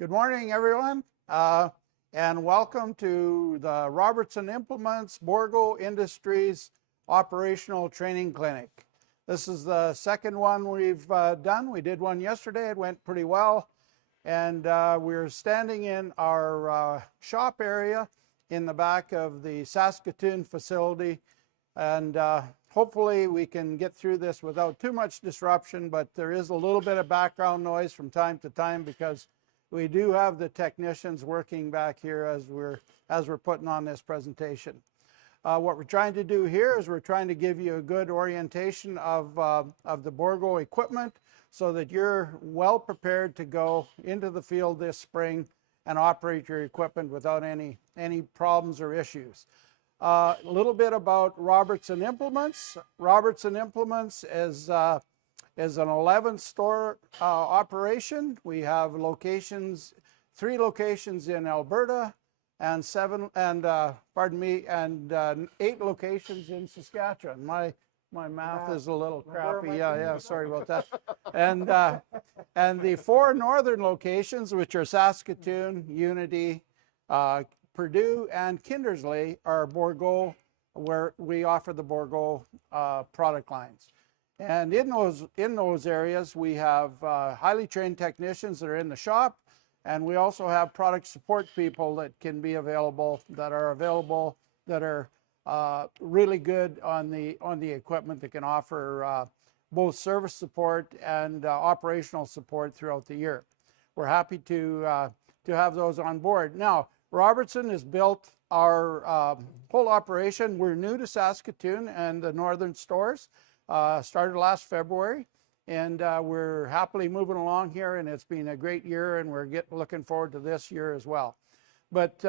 Good morning, everyone, and welcome to the Robertson Implements Bourgault Industries Operational Training Clinic. This is the second one we've done. We did one yesterday. It went pretty well, and we're standing in our shop area in the back of the Saskatoon facility, and hopefully we can get through this without too much disruption, but there is a little bit of background noise from time to time because we do have the technicians working back here as we're putting on this presentation. What we're trying to do here is we're trying to give you a good orientation of the Bourgault equipment so that you're well prepared to go into the field this spring and operate your equipment without any problems or issues. A little bit about Robertson Implements. Robertson Implements is an 11-store operation. We have three locations in Alberta, and 8 locations in Saskatchewan. My math is a little crappy. Yeah, sorry about that. And the 4 northern locations, which are Saskatoon, Unity, Purdue, and Kindersley, are Bourgault, where we offer the Bourgault product lines. And in those areas, we have highly trained technicians that are in the shop, and we also have product support people that can be available, that are really good on the equipment, that can offer both service support and operational support throughout the year. We're happy to have those on board. Now, Robertson has built our whole operation. We're new to Saskatoon and the northern stores. Started last February, and we're happily moving along here, and it's been a great year, and we're looking forward to this year as well. But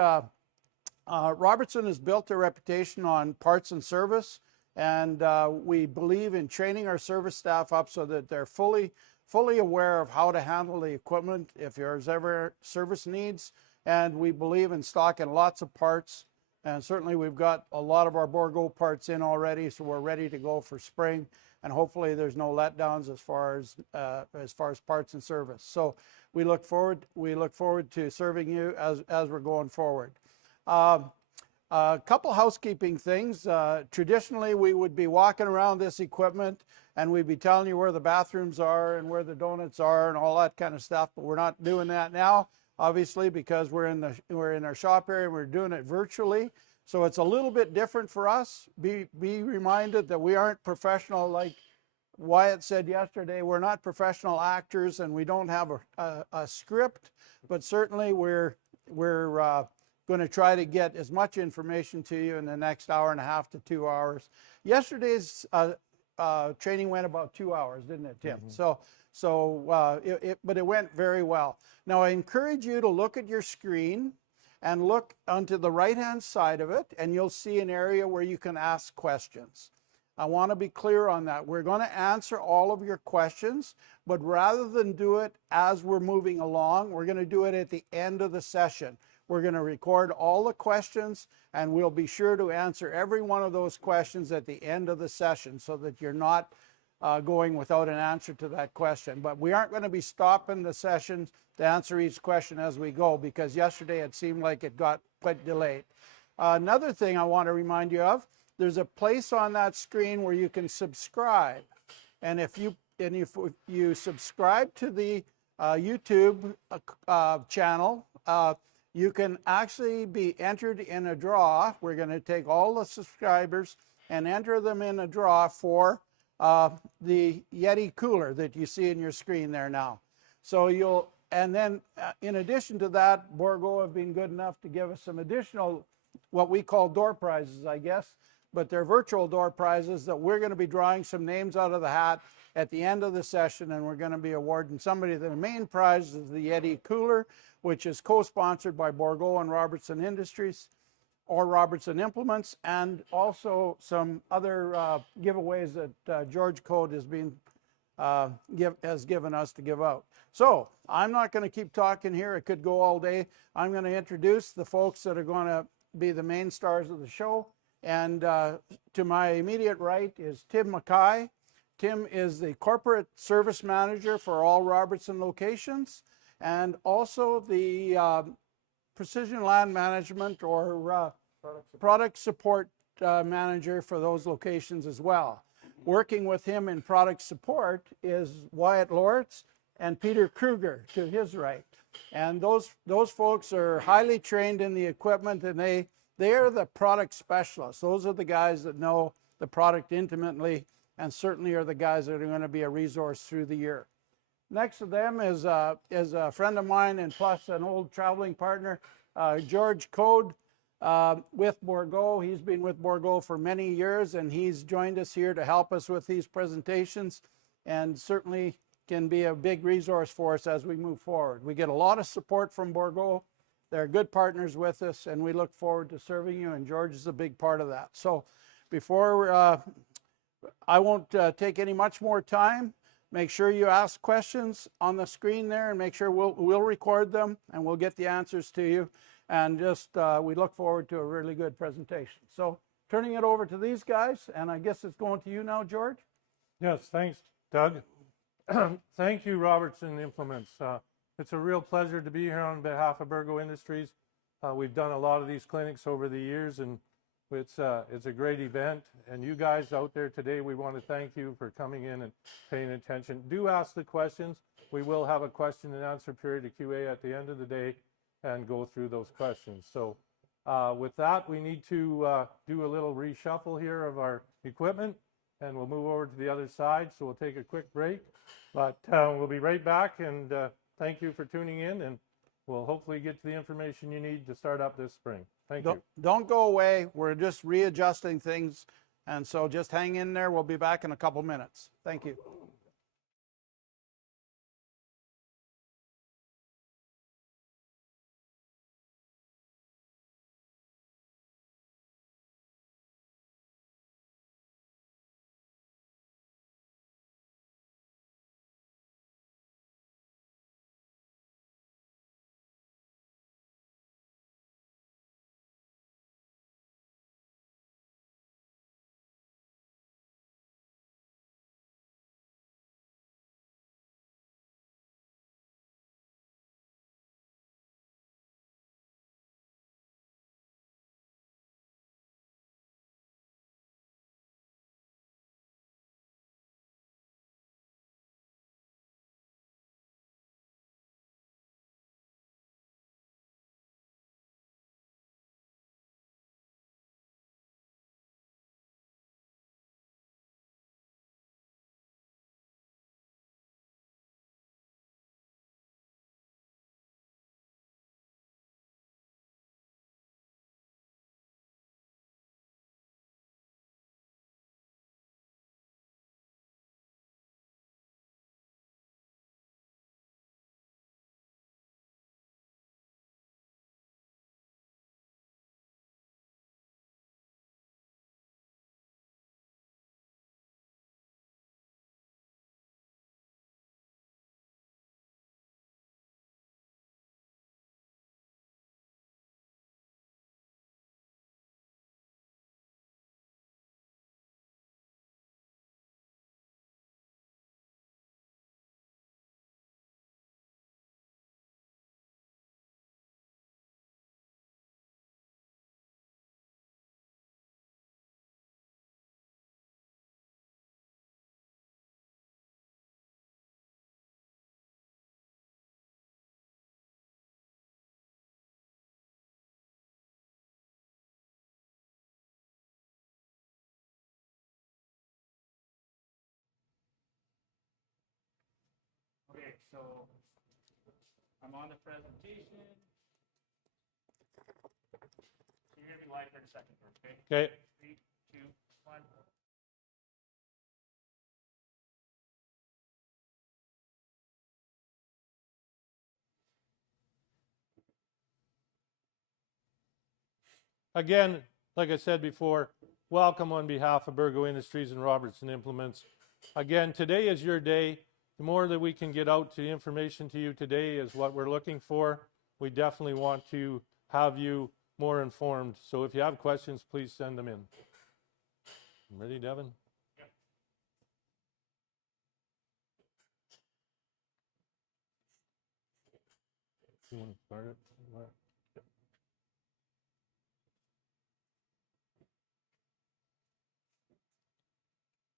Robertson has built a reputation on parts and service, and we believe in training our service staff up so that they're fully aware of how to handle the equipment if there's ever service needs, and we believe in stocking lots of parts. And certainly we've got a lot of our Bourgault parts in already, so we're ready to go for spring. And hopefully there's no letdowns as far as parts and service. So we look forward to serving you as we're going forward. A couple housekeeping things. Traditionally, we would be walking around this equipment and we'd be telling you where the bathrooms are and where the donuts are and all that kind of stuff. But we're not doing that now, obviously, because we're in our shop area and we're doing it virtually. So it's a little bit different for us. Be reminded that we aren't professional, like Wyatt said yesterday. We're not professional actors, and we don't have a script, but certainly we're going to try to get as much information to you in the next hour and a half to 2 hours. Yesterday's training went about 2 hours, didn't it, Tim? Mm-hmm. But it went very well. Now, I encourage you to look at your screen and look onto the right-hand side of it, and you'll see an area where you can ask questions. I want to be clear on that. We're going to answer all of your questions, but rather than do it as we're moving along, we're going to do it at the end of the session. We're going to record all the questions, and we'll be sure to answer every one of those questions at the end of the session so that you're not going without an answer to that question. But we aren't going to be stopping the session to answer each question as we go, because yesterday it seemed like it got quite delayed. Another thing I want to remind you of, there's a place on that screen where you can subscribe. And if you subscribe to the YouTube channel, you can actually be entered in a draw. We're going to take all the subscribers and enter them in a draw for the Yeti cooler that you see in your screen there now. So and then in addition to that, Bourgault have been good enough to give us some additional, what we call door prizes, I guess, but they're virtual door prizes that we're going to be drawing some names out of the hat at the end of the session, and we're going to be awarding somebody. The main prize is the Yeti cooler, which is co-sponsored by Bourgault and Robertson Industries, or Robertson Implements, and also some other giveaways that George Code has given us to give out. So I'm not going to keep talking here. It could go all day. I'm going to introduce the folks that are going to be the main stars of the show. And to my immediate right is Tim Mackay. Tim is the corporate service manager for all Robertson locations. and also the precision land management or product support manager for those locations as well. Working with him in product support is Wyatt Lawrence and Peter Kruger to his right. And those folks are highly trained in the equipment, and they are the product specialists. Those are the guys that know the product intimately, and certainly are the guys that are going to be a resource through the year. Next to them is a friend of mine and plus an old traveling partner, George Code with Bourgault. He's been with Bourgault for many years, and he's joined us here to help us with these presentations, and certainly can be a big resource for us as we move forward. We get a lot of support from Bourgault. They're good partners with us, and we look forward to serving you, and George is a big part of that. So before I won't take any much more time. Make sure you ask questions on the screen there, and make sure we'll record them and we'll get the answers to you. And just we look forward to a really good presentation. So turning it over to these guys, and I guess it's going to you now, George. Yes, thanks, Doug. Thank you, Robertson Implements. It's a real pleasure to be here on behalf of Bourgault Industries. We've done a lot of these clinics over the years, and it's a great event. And you guys out there today, we want to thank you for coming in and paying attention. Do ask the questions. We will have a question and answer period, a QA at the end of the day, and go through those questions. So with that, we need to do a little reshuffle here of our equipment, and we'll move over to the other side. So we'll take a quick break, but we'll be right back. And thank you for tuning in, and we'll hopefully get to the information you need to start up this spring. Thank you. Don't go away. We're just readjusting things, and so just hang in there. We'll be back in a couple minutes. Thank you. Okay, so I'm on the presentation. You're going to be live for a second, okay? Okay. 3, 2, 1. Again, like I said before, welcome on behalf of Bourgault Industries and Robertson Implements. Again, today is your day. The more that we can get out to information to you today is what we're looking for. We definitely want to have you more informed. So if you have questions, please send them in. Ready, Devin? Yep. You want to start it?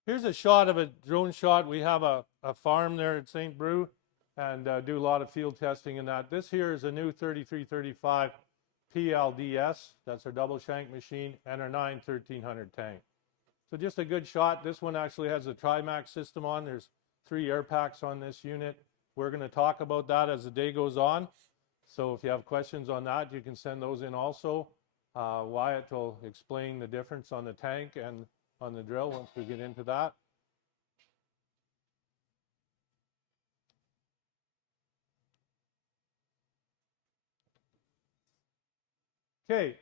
Here's a shot of a drone shot. We have a farm there at St. Brew and do a lot of field testing in that. This here is a new 3335 PLDS. That's our double shank machine and our 9-1300 tank. So just a good shot. This one actually has a Trimax system on. There's 3 air packs on this unit. We're going to talk about that as the day goes on. So if you have questions on that, you can send those in also. Wyatt will explain the difference on the tank and on the drill once we get into that. Okay,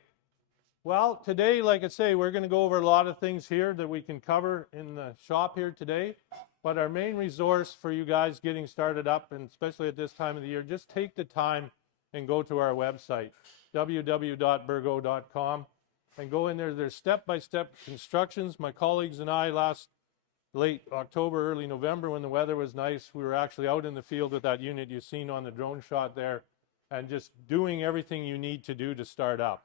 well today, like I say, we're going to go over a lot of things here that we can cover in the shop here today, but our main resource for you guys getting started up, and especially at this time of the year, just take the time and go to our website, www.bourgault.com, and go in there. There's step-by-step instructions. My colleagues and I late October, early November, when the weather was nice, we were actually out in the field with that unit you've seen on the drone shot there, and just doing everything you need to do to start up.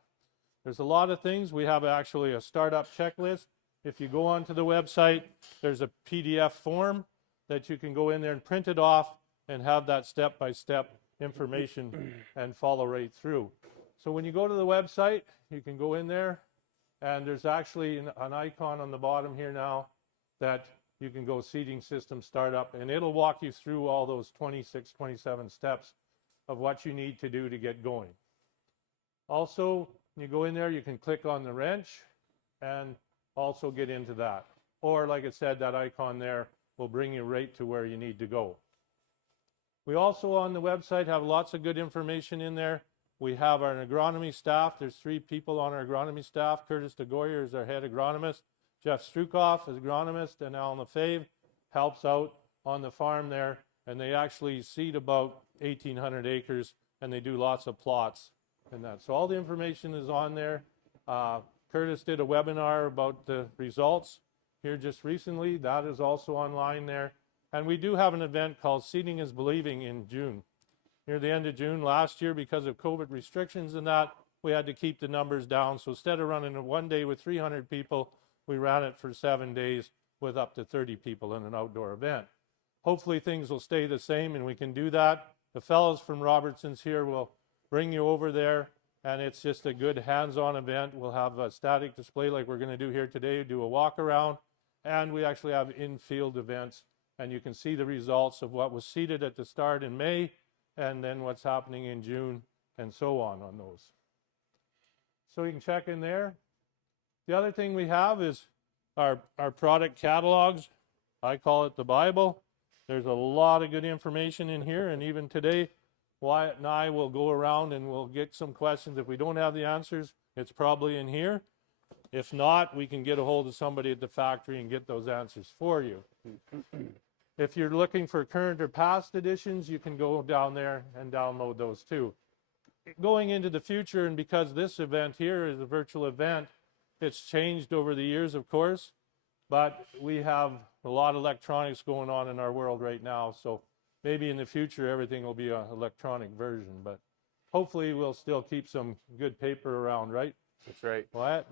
There's a lot of things. We have actually a startup checklist. If you go onto the website, there's a PDF form that you can go in there and print it off and have that step-by-step information and follow right through. So when you go to the website, you can go in there, and there's actually an icon on the bottom here now that you can go seating system startup, and it'll walk you through all those 26, 27 steps of what you need to do to get going. Also, when you go in there, you can click on the wrench and also get into that. Or like I said, that icon there will bring you right to where you need to go. We also on the website have lots of good information in there. We have our agronomy staff. There's 3 people on our agronomy staff. Curtis DeGoyer is our head agronomist. Jeff Strukoff is agronomist, and Alan Lefebvre helps out on the farm there. And they actually seed about 1,800 acres, and they do lots of plots and that. So all the information is on there. Curtis did a webinar about the results here just recently. That is also online there. And we do have an event called Seeding is Believing in June. Near the end of June last year, because of COVID restrictions and that, we had to keep the numbers down. So instead of running it one day with 300 people, we ran it for 7 days with up to 30 people in an outdoor event. Hopefully things will stay the same and we can do that. The fellows from Robertson's here will bring you over there, and it's just a good hands-on event. We'll have a static display like we're going to do here today, do a walk around, and we actually have in-field events, and you can see the results of what was seeded at the start in May, and then what's happening in June, and so on those. So you can check in there. The other thing we have is our product catalogs. I call it the Bible. There's a lot of good information in here, and even today, Wyatt and I will go around and we'll get some questions. If we don't have the answers, it's probably in here. If not, we can get a hold of somebody at the factory and get those answers for you. If you're looking for current or past editions, you can go down there and download those too. Going into the future, and because this event here is a virtual event, it's changed over the years, of course, but we have a lot of electronics going on in our world right now, so maybe in the future everything will be an electronic version, but hopefully we'll still keep some good paper around, right? That's right. What?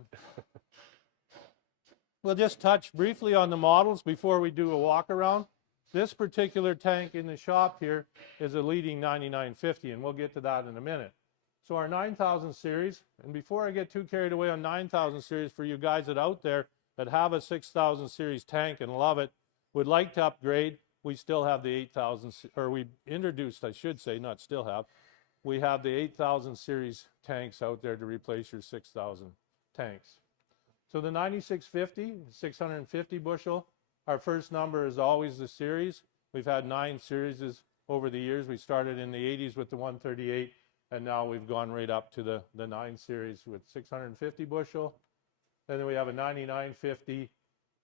We'll just touch briefly on the models before we do a walk around. This particular tank in the shop here is a leading 9950, and we'll get to that in a minute. So our 9000 series, and before I get too carried away on 9000 series, for you guys that out there that have a 6000 series tank and love it, would like to upgrade, we still have the 8000, or we introduced, I should say, not still have, we have the 8000 series tanks out there to replace your 6000 tanks. So the 9650, 650 bushel, our first number is always the series. We've had 9 series over the years. We started in the 80s with the 138, and now we've gone right up to the 9 series with 650 bushel. And then we have a 9950,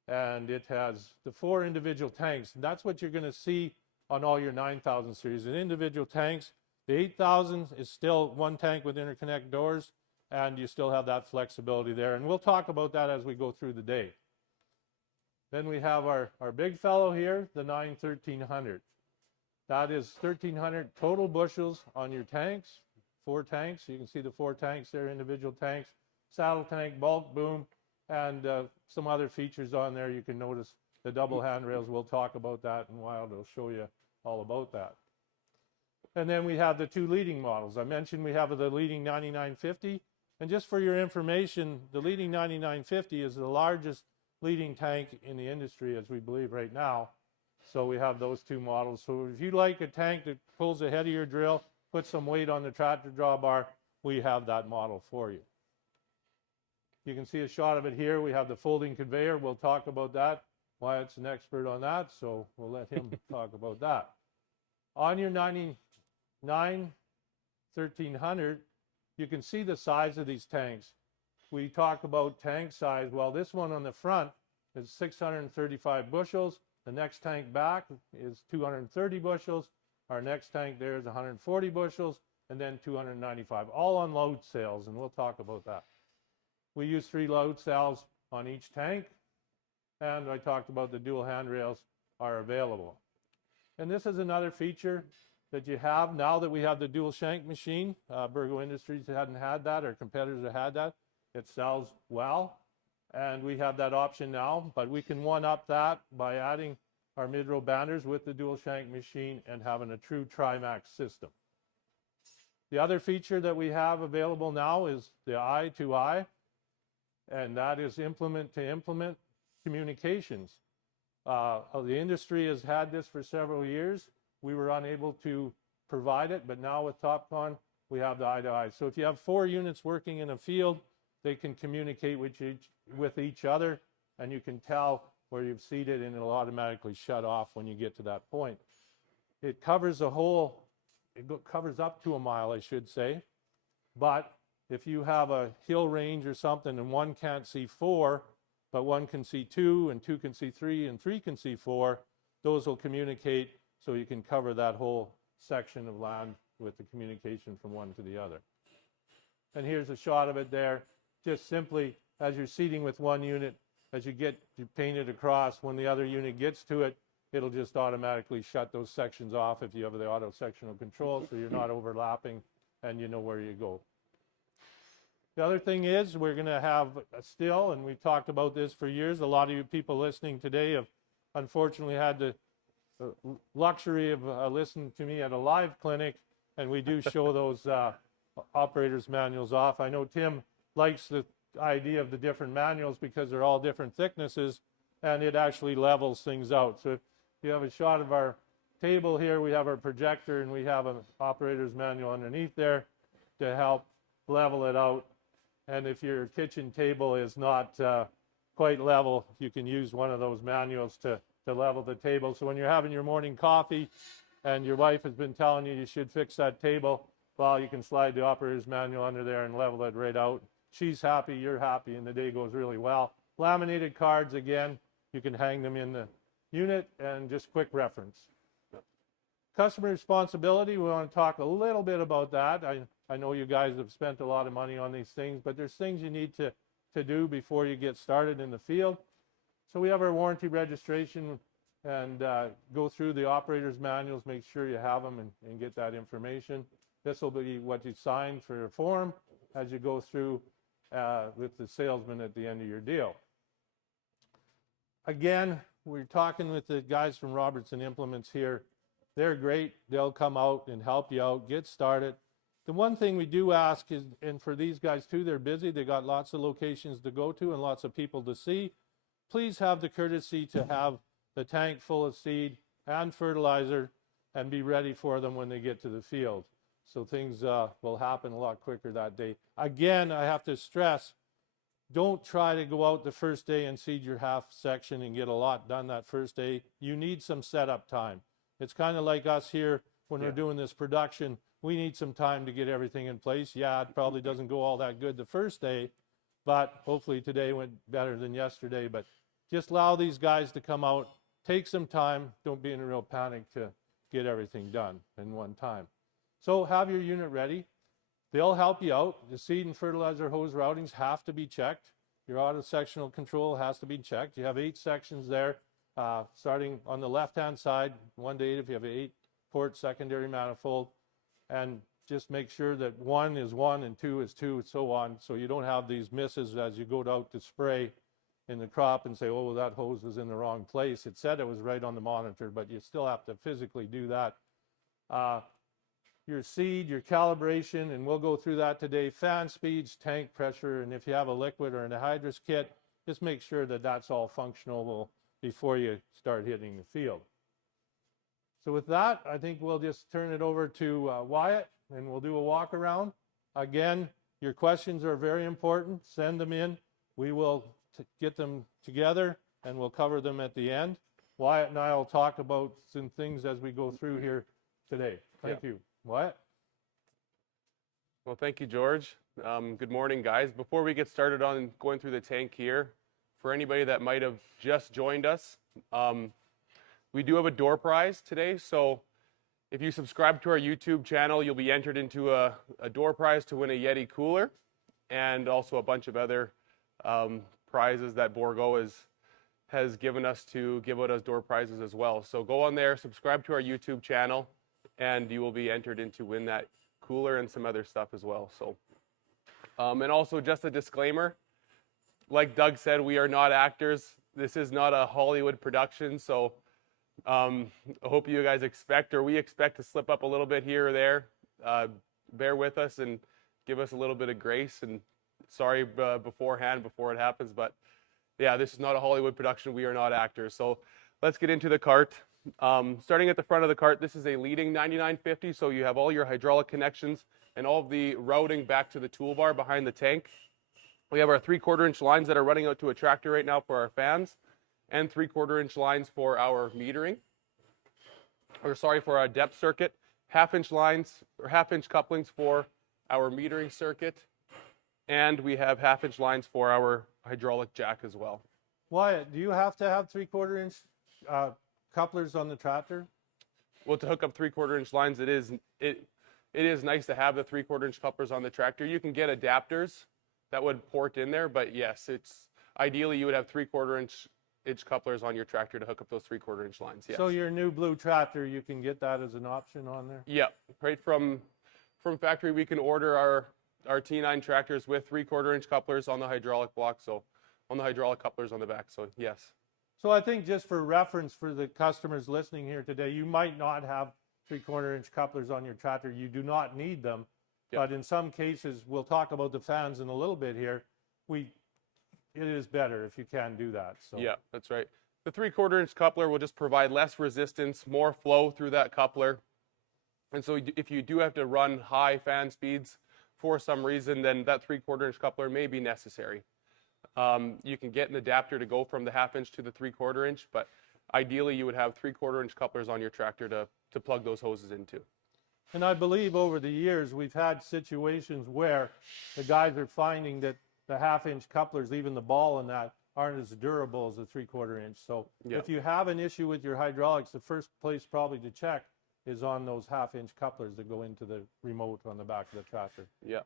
and it has the 4 individual tanks. And that's what you're going to see on all your 9000 series. The individual tanks, the 8000 is still one tank with interconnect doors, and you still have that flexibility there. And we'll talk about that as we go through the day. Then we have our big fellow here, the 9-1300. That is 1,300 total bushels on your tanks, 4 tanks. You can see the 4 tanks there, individual tanks, saddle tank, bulk, boom, and some other features on there. You can notice the double handrails. We'll talk about that in a while. They'll show you all about that. And then we have the 2 leading models. I mentioned we have the leading 9950. And just for your information, the leading 9950 is the largest leading tank in the industry, as we believe right now. So we have those 2 models. So if you like a tank that pulls the head of your drill, put some weight on the tractor drawbar, we have that model for you. You can see a shot of it here. We have the folding conveyor. We'll talk about that. Wyatt's an expert on that, so we'll let him talk about that. On your 1300, you can see the size of these tanks. We talk about tank size. Well, this one on the front is 635 bushels. The next tank back is 230 bushels. Our next tank there is 140 bushels, and then 295, all on load cells, and we'll talk about that. We use 3 load cells on each tank, and I talked about the dual handrails are available. And this is another feature that you have now that we have the dual shank machine. Bourgault Industries hadn't had that, our competitors have had that. It sells well, and we have that option now, but we can one-up that by adding our mid-row banders with the dual shank machine and having a true Trimax system. The other feature that we have available now is the eye-to-eye, and that is implement-to-implement communications. The industry has had this for several years. We were unable to provide it, but now with TopCon, we have the eye-to-eye. So if you have 4 units working in a field, they can communicate with each other, and you can tell where you've seated, and it'll automatically shut off when you get to that point. It covers the whole, covers up to a mile, I should say. But if you have a hill range or something and one can't see 4, but one can see 2, and 2 can see 3, and 3 can see 4, those will communicate so you can cover that whole section of land with the communication from one to the other. And here's a shot of it there. Just simply, as you're seating with one unit, as you paint it across, when the other unit gets to it, it'll just automatically shut those sections off if you have the auto sectional control, so you're not overlapping and you know where you go. The other thing is we're going to have a still, and we've talked about this for years. A lot of you people listening today have unfortunately had the luxury of listening to me at a live clinic, and we do show those operators manuals off. I know Tim likes the idea of the different manuals because they're all different thicknesses, and it actually levels things out. So if you have a shot of our table here, we have our projector, and we have an operator's manual underneath there to help level it out. And if your kitchen table is not quite level, you can use one of those manuals to level the table. So when you're having your morning coffee and your wife has been telling you should fix that table, well, you can slide the operator's manual under there and level it right out. She's happy, you're happy, and the day goes really well. Laminated cards, again, you can hang them in the unit, and just quick reference. Customer responsibility, we want to talk a little bit about that. I know you guys have spent a lot of money on these things, but there's things you need to do before you get started in the field. So we have our warranty registration, and go through the operator's manuals, make sure you have them and get that information. This will be what you sign for your form as you go through with the salesman at the end of your deal. Again, we're talking with the guys from Robertson Implements here. They're great. They'll come out and help you out, get started. The one thing we do ask is, and for these guys too, they're busy. They got lots of locations to go to and lots of people to see. Please have the courtesy to have the tank full of seed and fertilizer and be ready for them when they get to the field. So things will happen a lot quicker that day. Again, I have to stress, don't try to go out the first day and seed your half section and get a lot done that first day. You need some setup time. It's kind of like us here when we're doing this production. We need some time to get everything in place. Yeah, it probably doesn't go all that good the first day, but hopefully today went better than yesterday. But just allow these guys to come out, take some time. Don't be in a real panic to get everything done in one time. So have your unit ready. They'll help you out. The seed and fertilizer hose routings have to be checked. Your auto sectional control has to be checked. You have 8 sections there, starting on the left-hand side, 1 to 8. If you have 8 port secondary manifold, and just make sure that 1 is 1 and 2 is 2 and so on, so you don't have these misses as you go out to spray in the crop and say, oh, that hose was in the wrong place. It said it was right on the monitor, but you still have to physically do that. Your seed, your calibration, and we'll go through that today, fan speeds, tank pressure, and if you have a liquid or an anhydrous kit, just make sure that that's all functional before you start hitting the field. So with that, I think we'll just turn it over to Wyatt, and we'll do a walk around. Again, your questions are very important. Send them in. We will get them together, and we'll cover them at the end. Wyatt and I will talk about some things as we go through here today. Thank you. Wyatt? Well, thank you, George. Good morning, guys. Before we get started on going through the tank here, for anybody that might have just joined us, we do have a door prize today. So if you subscribe to our YouTube channel, you'll be entered into a door prize to win a Yeti cooler, and also a bunch of other prizes that Bourgault has given us to give out as door prizes as well. So go on there, subscribe to our YouTube channel, and you will be entered in to win that cooler and some other stuff as well. So, and also just a disclaimer, like Doug said, we are not actors. This is not a Hollywood production, so I hope you guys we expect to slip up a little bit here or there. Bear with us and give us a little bit of grace, and sorry beforehand before it happens, but yeah, this is not a Hollywood production. We are not actors. So let's get into the cart. Starting at the front of the cart, this is a leading 9950, so you have all your hydraulic connections and all of the routing back to the toolbar behind the tank. We have our 3/4 inch lines that are running out to a tractor right now for our fans, and 3/4 inch lines for our metering, for our depth circuit, 1/2 inch lines or 1/2 inch couplings for our metering circuit, and we have 1/2 inch lines for our hydraulic jack as well. Wyatt, do you have to have 3/4 inch couplers on the tractor? Well, to hook up 3/4 inch lines, it is nice to have the 3/4 inch couplers on the tractor. You can get adapters that would port in there, but yes, it's ideally you would have 3/4 inch couplers on your tractor to hook up those 3/4 inch lines. Yes. So your new blue tractor, you can get that as an option on there? Yeah, right from factory we can order our T9 tractors with 3/4 inch couplers on the hydraulic block, so on the hydraulic couplers on the back, so yes. So I think just for reference for the customers listening here today, you might not have 3/4 inch couplers on your tractor. You do not need them. Yep. But in some cases, we'll talk about the fans in a little bit here. It is better if you can do that. So. Yeah, that's right. The 3/4 inch coupler will just provide less resistance, more flow through that coupler. And so if you do have to run high fan speeds for some reason, then that 3/4 inch coupler may be necessary. You can get an adapter to go from the 1/2 inch to the 3/4 inch, but ideally you would have 3/4 inch couplers on your tractor to plug those hoses into. And I believe over the years we've had situations where the guys are finding that the 1/2 inch couplers, even the ball in that, aren't as durable as the 3/4 inch. So yeah. If you have an issue with your hydraulics, the first place probably to check is on those 1/2 inch couplers that go into the remote on the back of the tractor. Yeah.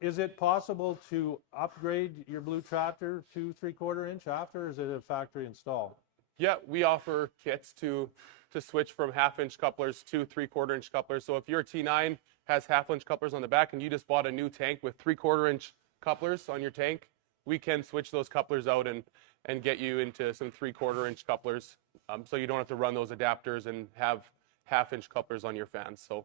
Is it possible to upgrade your blue tractor to 3/4 inch after, or is it a factory install? Yeah, we offer kits to switch from 1/2 inch couplers to 3/4 inch couplers. So if your T9 has 1/2 inch couplers on the back and you just bought a new tank with 3/4 inch couplers on your tank, we can switch those couplers out and get you into some 3/4 inch couplers, so you don't have to run those adapters and have 1/2 inch couplers on your fans. So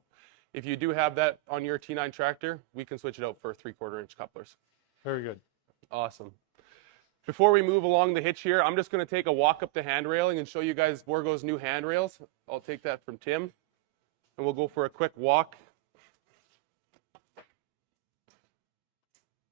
if you do have that on your T9 tractor, we can switch it out for 3/4 inch couplers. Very good. Awesome. Before we move along the hitch here, I'm just going to take a walk up the hand railing and show you guys Bourgault's new handrails. I'll take that from Tim, and we'll go for a quick walk.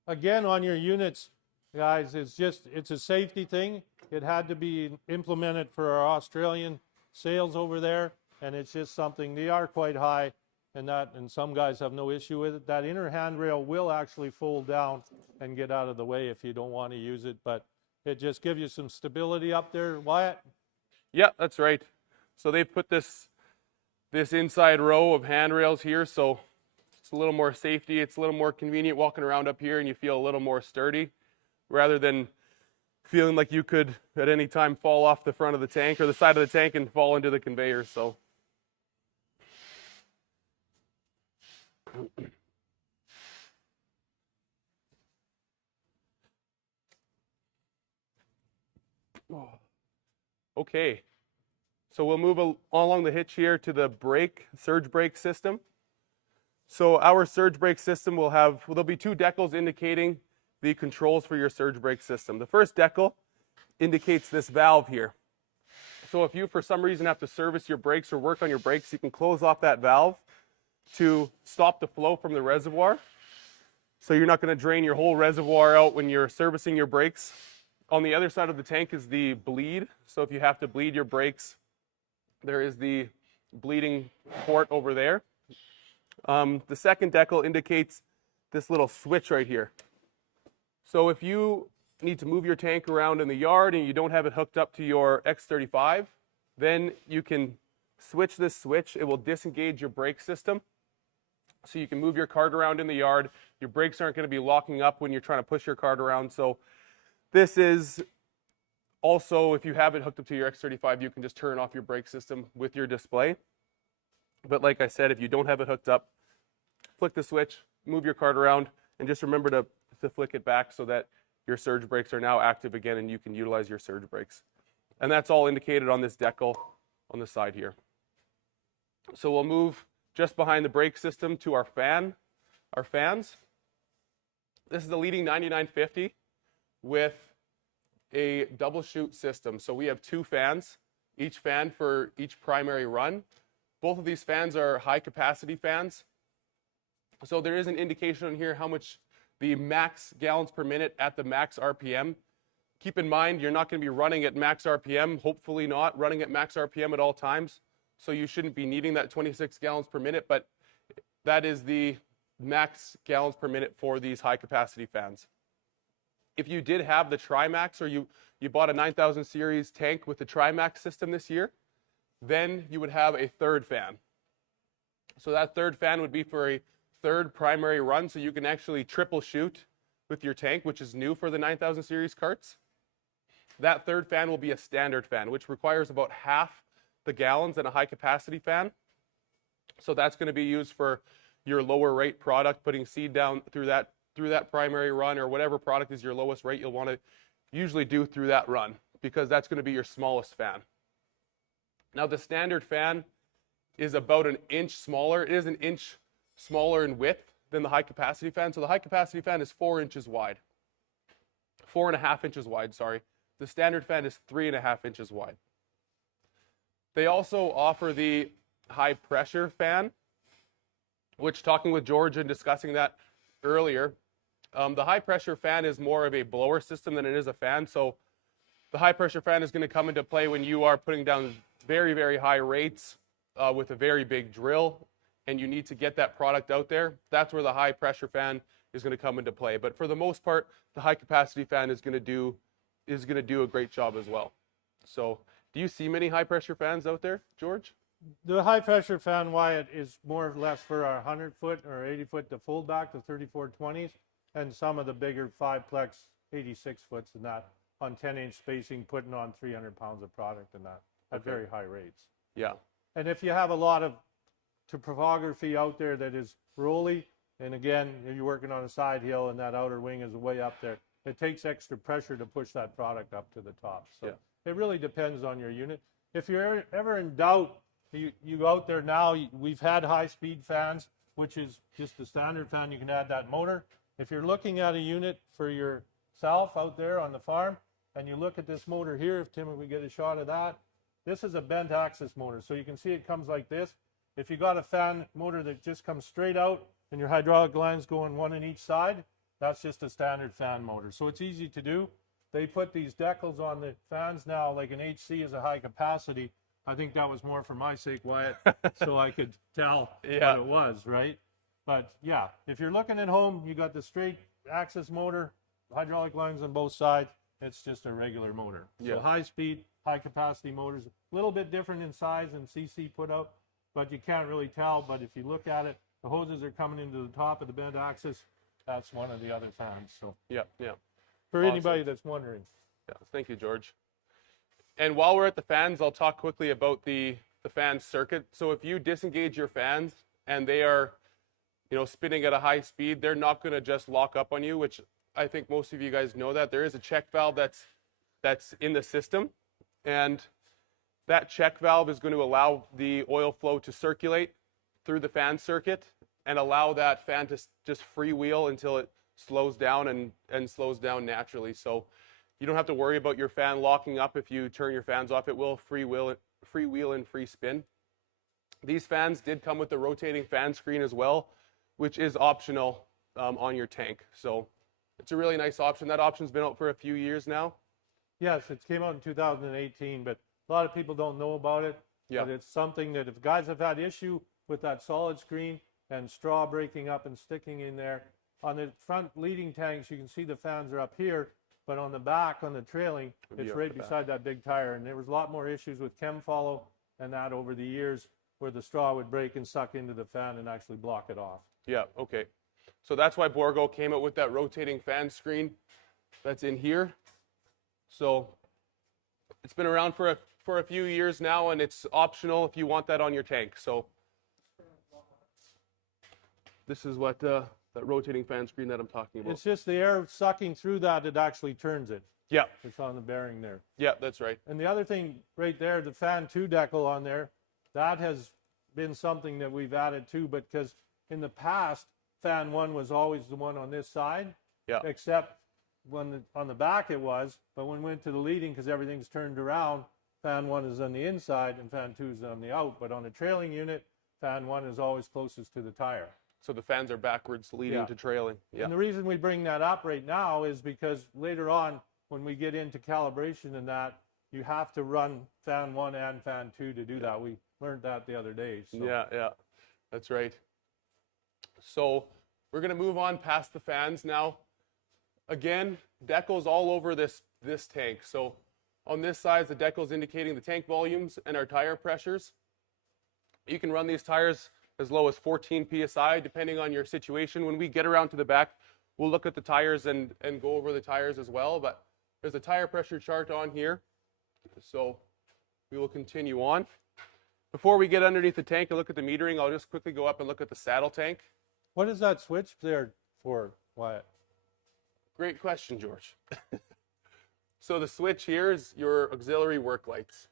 Again, on your units, guys, it's a safety thing. It had to be implemented for our Australian sales over there, and it's just something, they are quite high, and some guys have no issue with it. That inner handrail will actually fold down and get out of the way if you don't want to use it, but it just gives you some stability up there. Wyatt? Yeah, that's right. So they've put this inside row of handrails here, so it's a little more safety. It's a little more convenient walking around up here, and you feel a little more sturdy, rather than feeling like you could at any time fall off the front of the tank or the side of the tank and fall into the conveyor. So Okay, so we'll move along the hitch here to the surge brake system. So our surge brake system will have, there'll be two decals indicating the controls for your surge brake system. The first decal indicates this valve here. So if you, for some reason, have to service your brakes or work on your brakes, you can close off that valve to stop the flow from the reservoir. So you're not going to drain your whole reservoir out when you're servicing your brakes. On the other side of the tank is the bleed. So if you have to bleed your brakes, there is the bleeding port over there. The second decal indicates this little switch right here. So if you need to move your tank around in the yard and you don't have it hooked up to your X35, then you can switch this switch. It will disengage your brake system. So you can move your cart around in the yard. Your brakes aren't going to be locking up when you're trying to push your cart around. So this is also, if you have it hooked up to your X35, you can just turn off your brake system with your display. But like I said, if you don't have it hooked up, flick the switch, move your cart around, and just remember to flick it back so that your surge brakes are now active again and you can utilize your surge brakes. And that's all indicated on this decal on the side here. So we'll move just behind the brake system to our fans. This is the leading 9950 with a double chute system. So we have two fans, each fan for each primary run. Both of these fans are high capacity fans. So there is an indication on here how much the max gallons per minute at the max RPM. Keep in mind, you're not going to be running at max RPM, hopefully not running at max RPM at all times. So you shouldn't be needing that 26 gallons per minute, but that is the max gallons per minute for these high capacity fans. If you did have the Trimax or you bought a 9000 series tank with the Trimax system this year, then you would have a third fan. So that third fan would be for a third primary run, so you can actually triple shoot with your tank, which is new for the 9000 series carts. That third fan will be a standard fan, which requires about half the gallons than a high capacity fan. So that's going to be used for your lower rate product, putting seed down through that primary run, or whatever product is your lowest rate you'll want to usually do through that run, because that's going to be your smallest fan. Now the standard fan is about an inch smaller. It is an inch smaller in width than the high capacity fan. So the high capacity fan is 4 inches wide. 4.5 inches wide, sorry. The standard fan is 3.5 inches wide. They also offer the high pressure fan, which, talking with George and discussing that earlier, the high pressure fan is more of a blower system than it is a fan. So the high pressure fan is going to come into play when you are putting down very, very high rates with a very big drill, and you need to get that product out there. That's where the high pressure fan is going to come into play. But for the most part, the high capacity fan is going to do a great job as well. So do you see many high pressure fans out there, George? The high pressure fan, Wyatt, is more or less for our 100-foot or 80-foot to fold back, the 3420s, and some of the bigger 5-plex 86-foots and that on 10-inch spacing, putting on 300 pounds of product and that at very high rates. Yeah. And if you have a lot of topography out there that is rolly, and again, you're working on a side hill and that outer wing is way up there, it takes extra pressure to push that product up to the top. So it really depends on your unit. If you're ever in doubt, you out there now, we've had high-speed fans, which is just the standard fan. You can add that motor. If you're looking at a unit for yourself out there on the farm, and you look at this motor here, if we get a shot of that, this is a bent axis motor. So you can see it comes like this. If you got a fan motor that just comes straight out and your hydraulic lines going one on each side, that's just a standard fan motor. So it's easy to do. They put these decals on the fans now, like an HC is a high capacity. I think that was more for my sake, Wyatt, so I could tell what it was, right? But yeah, if you're looking at home, you got the straight axis motor, hydraulic lines on both sides. It's just a regular motor. So high speed, high capacity motors, a little bit different in size than CC put out, but you can't really tell. But if you look at it, the hoses are coming into the top of the bent axis. That's one of the other fans. So for anybody that's wondering. Yeah, thank you, George. And while we're at the fans, I'll talk quickly about the fan circuit. So if you disengage your fans and they are you know, spinning at a high speed, they're not going to just lock up on you, which I think most of you guys know that. There is a check valve that's in the system, and that check valve is going to allow the oil flow to circulate through the fan circuit and allow that fan to just freewheel until it slows down and slows down naturally. So you don't have to worry about your fan locking up if you turn your fans off. It will freewheel and free spin. These fans did come with a rotating fan screen as well, which is optional on your tank. So it's a really nice option. That option's been out for a few years now. Yes, it came out in 2018, but a lot of people don't know about it. Yeah. But it's something that if guys have had issue with that solid screen and straw breaking up and sticking in there, on the front leading tanks, you can see the fans are up here, but on the back, on the trailing, Be it's up right the back. beside that big tire. And there was a lot more issues with chem follow and that over the years where the straw would break and suck into the fan and actually block it off. Yeah, okay. So that's why Bourgault came out with that rotating fan screen that's in here. So it's been around for a few years now, and it's optional if you want that on your tank. So this is what that rotating fan screen that I'm talking about. It's just the air sucking through that actually turns it. Yeah, It's on the bearing there. yeah, that's right. And the other thing right there, the fan 2 decal on there, that has been something that we've added to, but because in the past, fan 1 was always the one on this side, Yeah. except when on the back it was, but when we went to the leading, because everything's turned around, fan 1 is on the inside and fan 2 is on the out, but on the trailing unit, fan 1 is always closest to the tire. So the fans are backwards leading Yeah. to trailing. Yeah. And the reason we bring that up right now is because later on, when we get into calibration and that, you have to run fan 1 and fan 2 to do that. We learned that the other day. So. Yeah, yeah, that's right. So we're going to move on past the fans now. Again, decals all over this tank. So on this side, the decals indicating the tank volumes and our tire pressures. You can run these tires as low as 14 PSI, depending on your situation. When we get around to the back, we'll look at the tires and go over the tires as well. But there's a tire pressure chart on here. So we will continue on. Before we get underneath the tank and look at the metering, I'll just quickly go up and look at the saddle tank. What is that switch there for, Wyatt? Great question, George. So the switch here is your auxiliary work lights.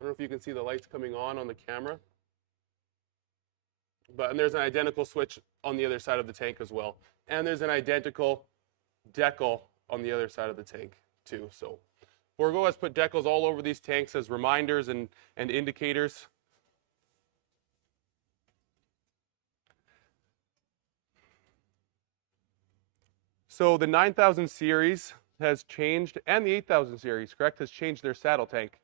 I don't know if you can see the lights coming on the camera. And there's an identical switch on the other side of the tank as well. And there's an identical decal on the other side of the tank too. So Bourgault has put decals all over these tanks as reminders and indicators. So the 9000 series has changed, and the 8000 series, correct, has changed their saddle tank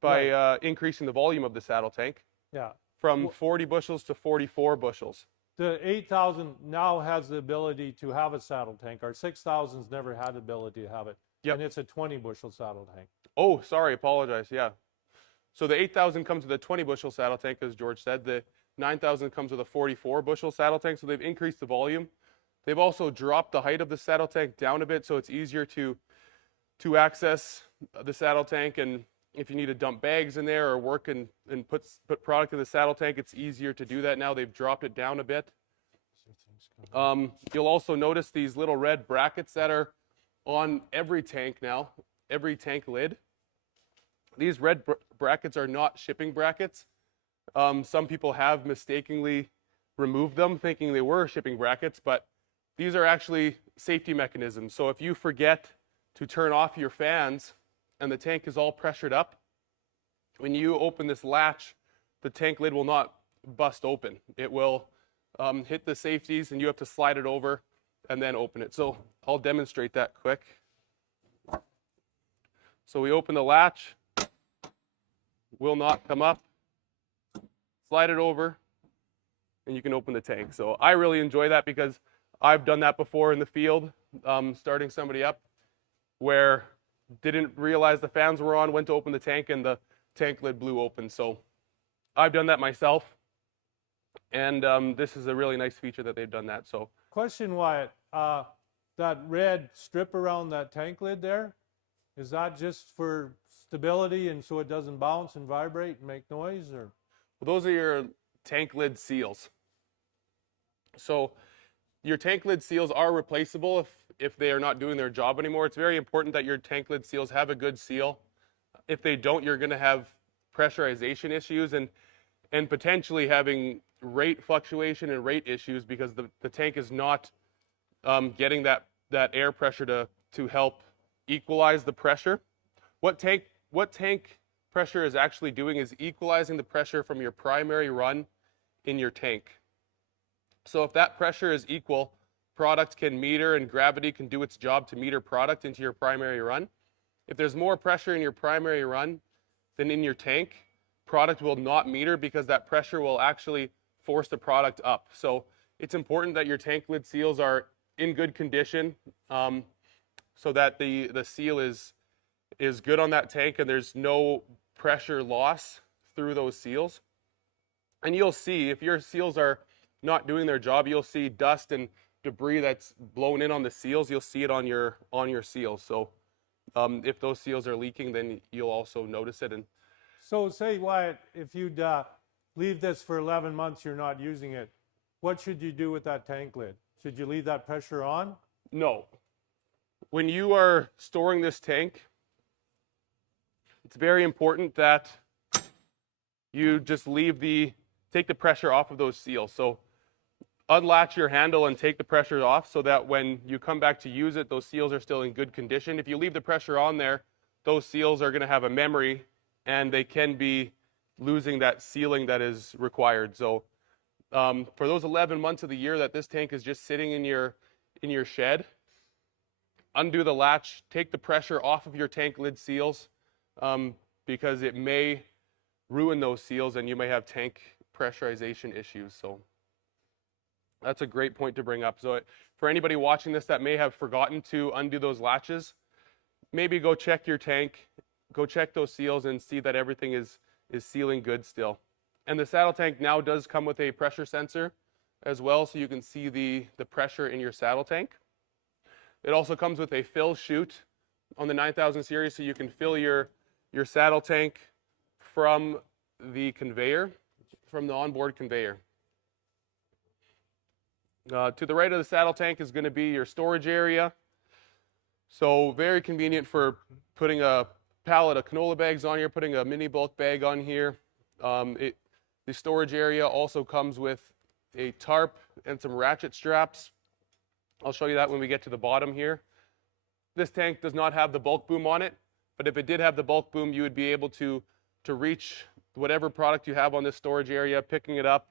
by increasing the volume of the saddle tank Yeah. from 40 bushels to 44 bushels. The 8000 now has the ability to have a saddle tank. Our 6000's never had the ability to have it. Yep. And it's a 20 bushel saddle tank. Oh, sorry, apologize, yeah. So the 8000 comes with a 20 bushel saddle tank, as George said. The 9000 comes with a 44 bushel saddle tank, so they've increased the volume. They've also dropped the height of the saddle tank down a bit, so it's easier to access the saddle tank. And if you need to dump bags in there or work and put product in the saddle tank, it's easier to do that now. They've dropped it down a bit. You'll also notice these little red brackets that are on every tank now, every tank lid. These red brackets are not shipping brackets. Some people have mistakenly removed them thinking they were shipping brackets, but these are actually safety mechanisms. So if you forget to turn off your fans and the tank is all pressured up, when you open this latch, the tank lid will not bust open. It will hit the safeties and you have to slide it over and then open it. So I'll demonstrate that quick. So we open the latch, will not come up, slide it over, and you can open the tank. So I really enjoy that because I've done that before in the field, starting somebody up where didn't realize the fans were on, went to open the tank and the tank lid blew open. So I've done that myself, and this is a really nice feature that they've done that. So Question, Wyatt. That red strip around that tank lid there, is that just for stability and so it doesn't bounce and vibrate and make noise? Or well, those are your tank lid seals. So your tank lid seals are replaceable if they are not doing their job anymore. It's very important that your tank lid seals have a good seal. If they don't, you're going to have pressurization issues and potentially having rate fluctuation and rate issues because the tank is not getting that air pressure to help equalize the pressure. What tank pressure is actually doing is equalizing the pressure from your primary run in your tank. So if that pressure is equal, product can meter and gravity can do its job to meter product into your primary run. If there's more pressure in your primary run than in your tank, product will not meter because that pressure will actually force the product up. So it's important that your tank lid seals are in good condition so that the seal is good on that tank and there's no pressure loss through those seals. And you'll see if your seals are not doing their job, you'll see dust and debris that's blown in on the seals. You'll see it on your seals. So if those seals are leaking, then you'll also notice it. And So say, Wyatt, if you'd leave this for 11 months, you're not using it, what should you do with that tank lid? Should you leave that pressure on? no, when you are storing this tank, it's very important that you just take the pressure off of those seals. So unlatch your handle and take the pressure off so that when you come back to use it, those seals are still in good condition. If you leave the pressure on there, those seals are going to have a memory and they can be losing that sealing that is required. So for those 11 months of the year that this tank is just sitting in your shed, undo the latch, take the pressure off of your tank lid seals because it may ruin those seals and you may have tank pressurization issues. So that's a great point to bring up. So for anybody watching this that may have forgotten to undo those latches, maybe go check your tank, go check those seals and see that everything is sealing good still. And the saddle tank now does come with a pressure sensor as well, so you can see the pressure in your saddle tank. It also comes with a fill chute on the 9000 series, so you can fill your saddle tank from the conveyor, from the onboard conveyor. To the right of the saddle tank is going to be your storage area. So very convenient for putting a pallet of canola bags on here, putting a mini bulk bag on here. The storage area also comes with a tarp and some ratchet straps. I'll show you that when we get to the bottom here. This tank does not have the bulk boom on it, but if it did have the bulk boom, you would be able to reach whatever product you have on this storage area, picking it up,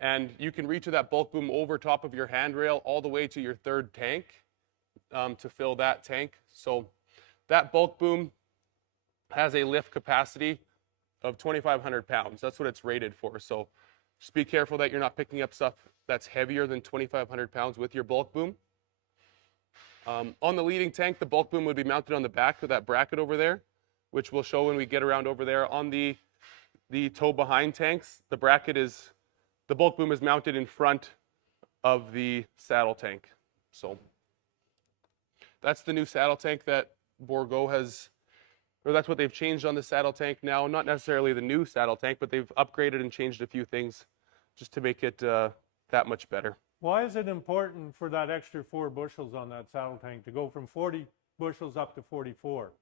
and you can reach with that bulk boom over top of your handrail all the way to your third tank to fill that tank. So that bulk boom has a lift capacity of 2,500 pounds. That's what it's rated for. So just be careful that you're not picking up stuff that's heavier than 2,500 pounds with your bulk boom. On the leading tank, the bulk boom would be mounted on the back of that bracket over there, which we'll show when we get around over there. On the tow behind tanks, the bulk boom is mounted in front of the saddle tank. So that's the new saddle tank that Bourgault has, or that's what they've changed on the saddle tank now. Not necessarily the new saddle tank, but they've upgraded and changed a few things just to make it that much better. Why is it important for that extra 4 bushels on that saddle tank to go from 40 bushels up to 44?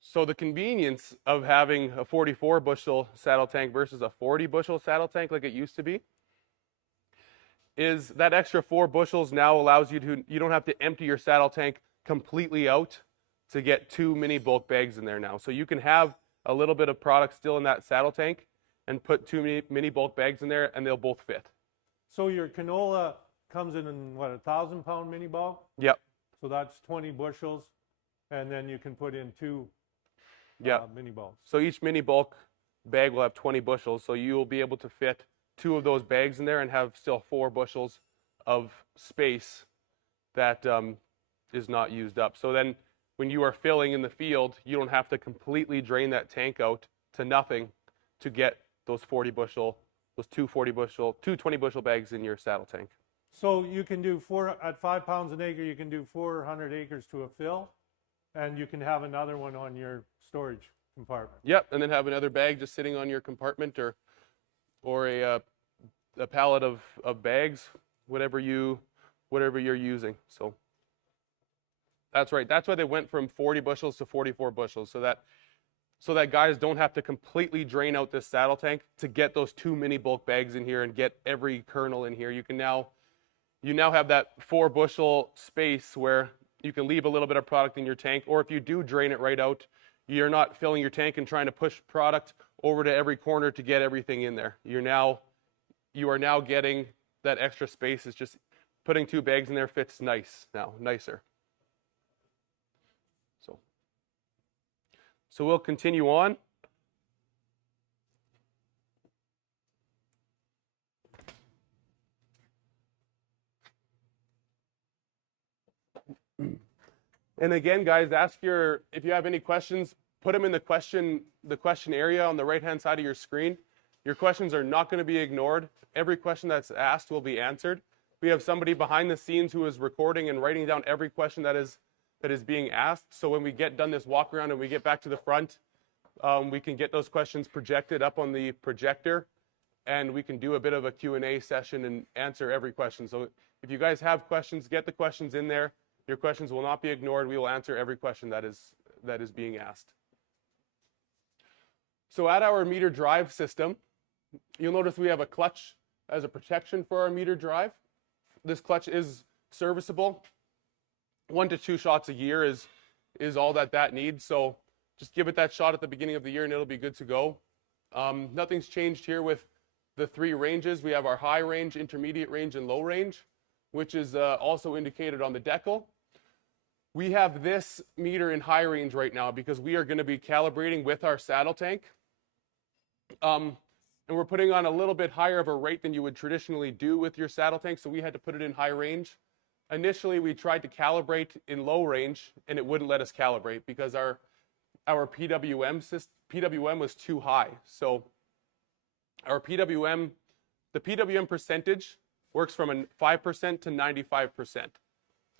So the convenience of having a 44 bushel saddle tank versus a 40 bushel saddle tank like it used to be is that extra 4 bushels now allows you don't have to empty your saddle tank completely out to get 2 mini bulk bags in there now. So you can have a little bit of product still in that saddle tank and put 2 mini bulk bags in there and they'll both fit. So your canola comes in what, 1,000-pound mini bulk? Yep. So that's 20 bushels, and then you can put in 2 mini bulks. So each mini bulk bag will have 20 bushels. So you will be able to fit 2 of those bags in there and have still 4 bushels of space that is not used up. So then when you are filling in the field, you don't have to completely drain that tank out to nothing to get those 2 20 bushel bags in your saddle tank. So you can do at 5 pounds an acre, you can do 400 acres to a fill, and you can have another one on your storage compartment. Yep, and then have another bag just sitting on your compartment or a pallet of bags, whatever you're using. So that's right. That's why they went from 40 bushels to 44 bushels, so that guys don't have to completely drain out this saddle tank to get those 2 mini bulk bags in here and get every kernel in here. You now have that 4 bushel space where you can leave a little bit of product in your tank, or if you do drain it right out, you're not filling your tank and trying to push product over to every corner to get everything in there. You are now getting that extra space. It's just putting 2 bags in there fits nicer. So we'll continue on. And again, guys, if you have any questions, put them in the question area on the right-hand side of your screen. Your questions are not going to be ignored. Every question that's asked will be answered. We have somebody behind the scenes who is recording and writing down every question that is being asked. So when we get done this walk around and we get back to the front, we can get those questions projected up on the projector, and we can do a bit of a Q&A session and answer every question. So if you guys have questions, get the questions in there. Your questions will not be ignored. We will answer every question that is being asked. So at our meter drive system, you'll notice we have a clutch as a protection for our meter drive. This clutch is serviceable. 1 to 2 shots a year is all that needs. So just give it that shot at the beginning of the year and it'll be good to go. Nothing's changed here with the 3 ranges. We have our high range, intermediate range, and low range, which is also indicated on the decal. We have this meter in high range right now because we are going to be calibrating with our saddle tank. And we're putting on a little bit higher of a rate than you would traditionally do with your saddle tank, so we had to put it in high range. Initially, we tried to calibrate in low range, and it wouldn't let us calibrate because our PWM was too high. So our PWM, the PWM percentage works from a 5% to 95%.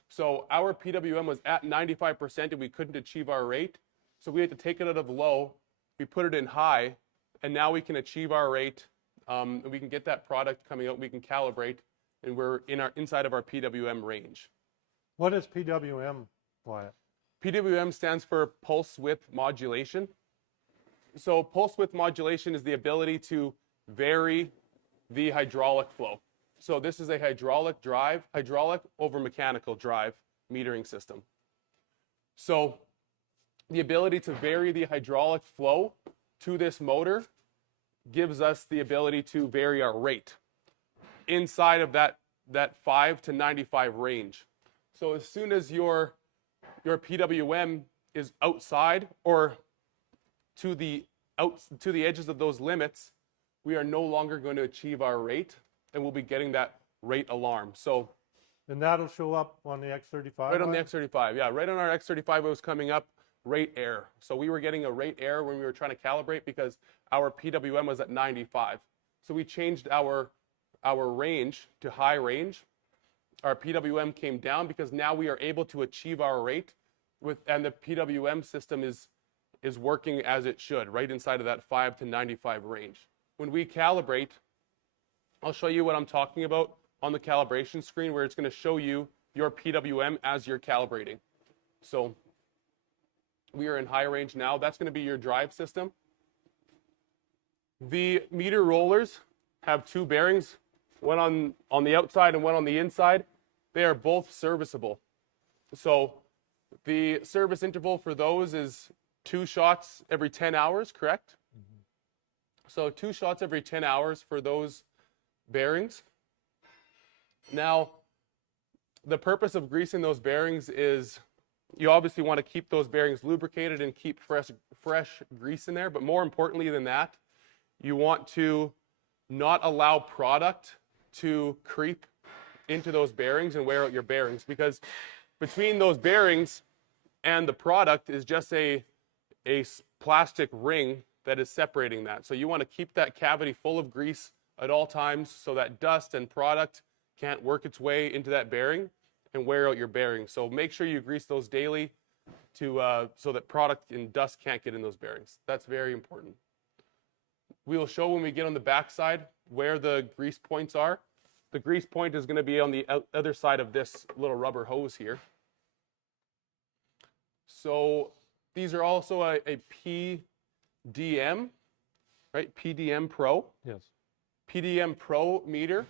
So our PWM was at 95% and we couldn't achieve our rate. So we had to take it out of low, we put it in high, and now we can achieve our rate. And we can get that product coming out, we can calibrate, and we're inside of our PWM range. What is PWM, Wyatt? PWM stands for pulse width modulation. So pulse width modulation is the ability to vary the hydraulic flow. So this is a hydraulic over mechanical drive metering system. So the ability to vary the hydraulic flow to this motor gives us the ability to vary our rate inside of that 5 to 95 range. So as soon as your PWM is outside or to the edges of those limits, we are no longer going to achieve our rate, and we'll be getting that rate alarm. So, and that'll show up on the X35? Right on the X35, yeah. Right on our X35 it was coming up rate error. So we were getting a rate error when we were trying to calibrate because our PWM was at 95. So we changed our range to high range. Our PWM came down because now we are able to achieve our rate and the PWM system is working as it should, right inside of that 5 to 95 range. When we calibrate, I'll show you what I'm talking about on the calibration screen where it's going to show you your PWM as you're calibrating. So we are in high range now. That's going to be your drive system. The meter rollers have 2 bearings, one on the outside and one on the inside. They are both serviceable. So the service interval for those is 2 shots every 10 hours, correct? Mm-hmm. So 2 shots every 10 hours for those bearings. Now, the purpose of greasing those bearings is you obviously want to keep those bearings lubricated and keep fresh grease in there, but more importantly than that, you want to not allow product to creep into those bearings and wear out your bearings, because between those bearings and the product is just a plastic ring that is separating that. So you want to keep that cavity full of grease at all times so that dust and product can't work its way into that bearing and wear out your bearings. So make sure you grease those daily so that product and dust can't get in those bearings. That's very important. We will show when we get on the back side where the grease points are. The grease point is going to be on the other side of this little rubber hose here. So these are also a PDM, right? PDM Pro. Yes. PDM Pro meter,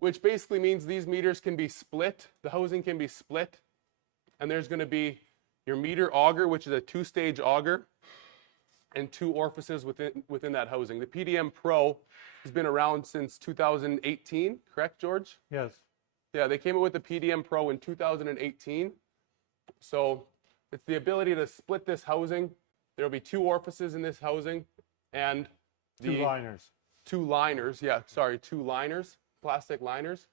which basically means these meters can be split. The housing can be split. And there's going to be your meter auger, which is a 2-stage auger, and 2 orifices within that housing. The PDM Pro has been around since 2018, correct, George? Yes. Yeah, they came up with the PDM Pro in 2018. So it's the ability to split this housing. There will be 2 orifices in this housing, and 2 liners. 2 liners, yeah, sorry, 2 liners, plastic liners,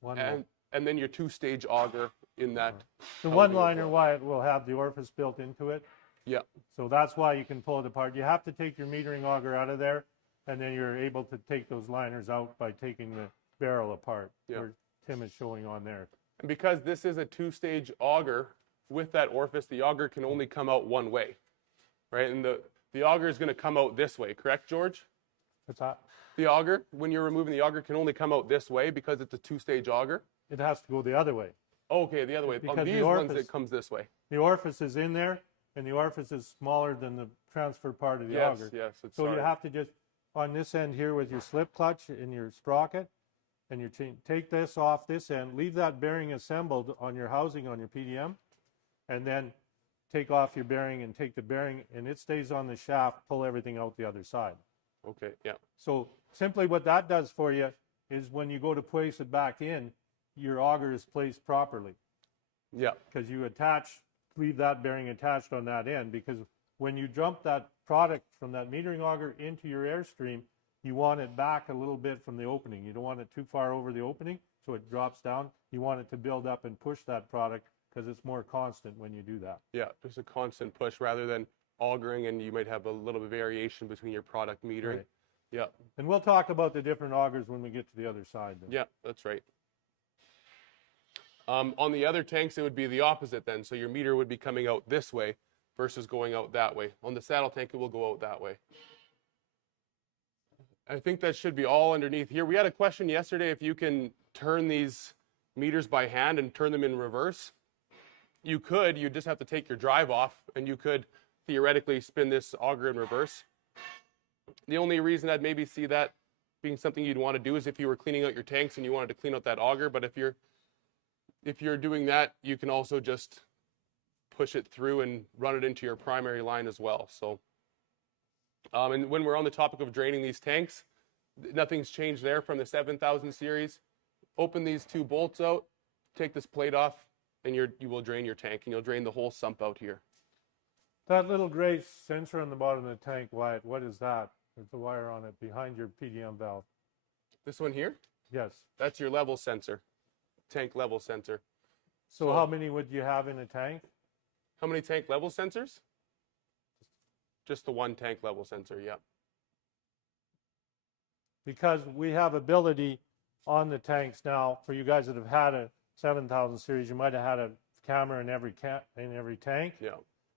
One and then your 2-stage auger in that. The housing one as liner, well. Wyatt, will have the orifice built into it. Yeah, So that's why you can pull it apart. You have to take your metering auger out of there, and then you're able to take those liners out by taking the barrel apart, Yeah. where Tim is showing on there. and because this is a 2-stage auger, with that orifice, the auger can only come out one way, right? And the auger is going to come out this way, correct, George? What's that? The auger, when you're removing the auger, can only come out this way because it's a 2-stage auger. It has to go the other way. Okay, the other way. Because On the these ones, orifice- it comes this way. The orifice is in there, and the orifice is smaller than the transfer part of the Yes, auger. yes. It's So you sorry. have to just, on this end here with your slip clutch and your sprocket, and you take this off this end, leave that bearing assembled on your housing on your PDM, and then take off your bearing and take the bearing, and it stays on the shaft, pull everything out the other side. Okay, yeah. So simply what that does for you is when you go to place it back in, your auger is placed properly, Yeah, because you leave that bearing attached on that end, because when you dump that product from that metering auger into your airstream, you want it back a little bit from the opening. You don't want it too far over the opening, so it drops down. You want it to build up and push that product, because it's more constant when you do that. yeah. Just a constant push rather than augering, and you might have a little bit of variation between your product metering. Right. Yeah, And we'll talk about the different augers when we get to the other side. Then. yeah, that's right. On the other tanks, it would be the opposite then. So your meter would be coming out this way versus going out that way. On the saddle tank, it will go out that way. I think that should be all underneath here. We had a question yesterday if you can turn these meters by hand and turn them in reverse. You could. You just have to take your drive off, and you could theoretically spin this auger in reverse. The only reason I'd maybe see that being something you'd want to do is if you were cleaning out your tanks and you wanted to clean out that auger. But if you're doing that, you can also just push it through and run it into your primary line as well. So, and when we're on the topic of draining these tanks, nothing's changed there from the 7000 series. Open these 2 bolts out, take this plate off, and you will drain your tank, and you'll drain the whole sump out here. That little gray sensor on the bottom of the tank, Wyatt, what is that? There's a wire on it behind your PDM valve. This one here, Yes. that's your level sensor, tank level sensor. So how many would you have in a tank? How many tank level sensors? Just the 1 tank level sensor, yeah. Because we have ability on the tanks now, for you guys that have had a 7000 series, you might have had a camera in every tank. Yeah.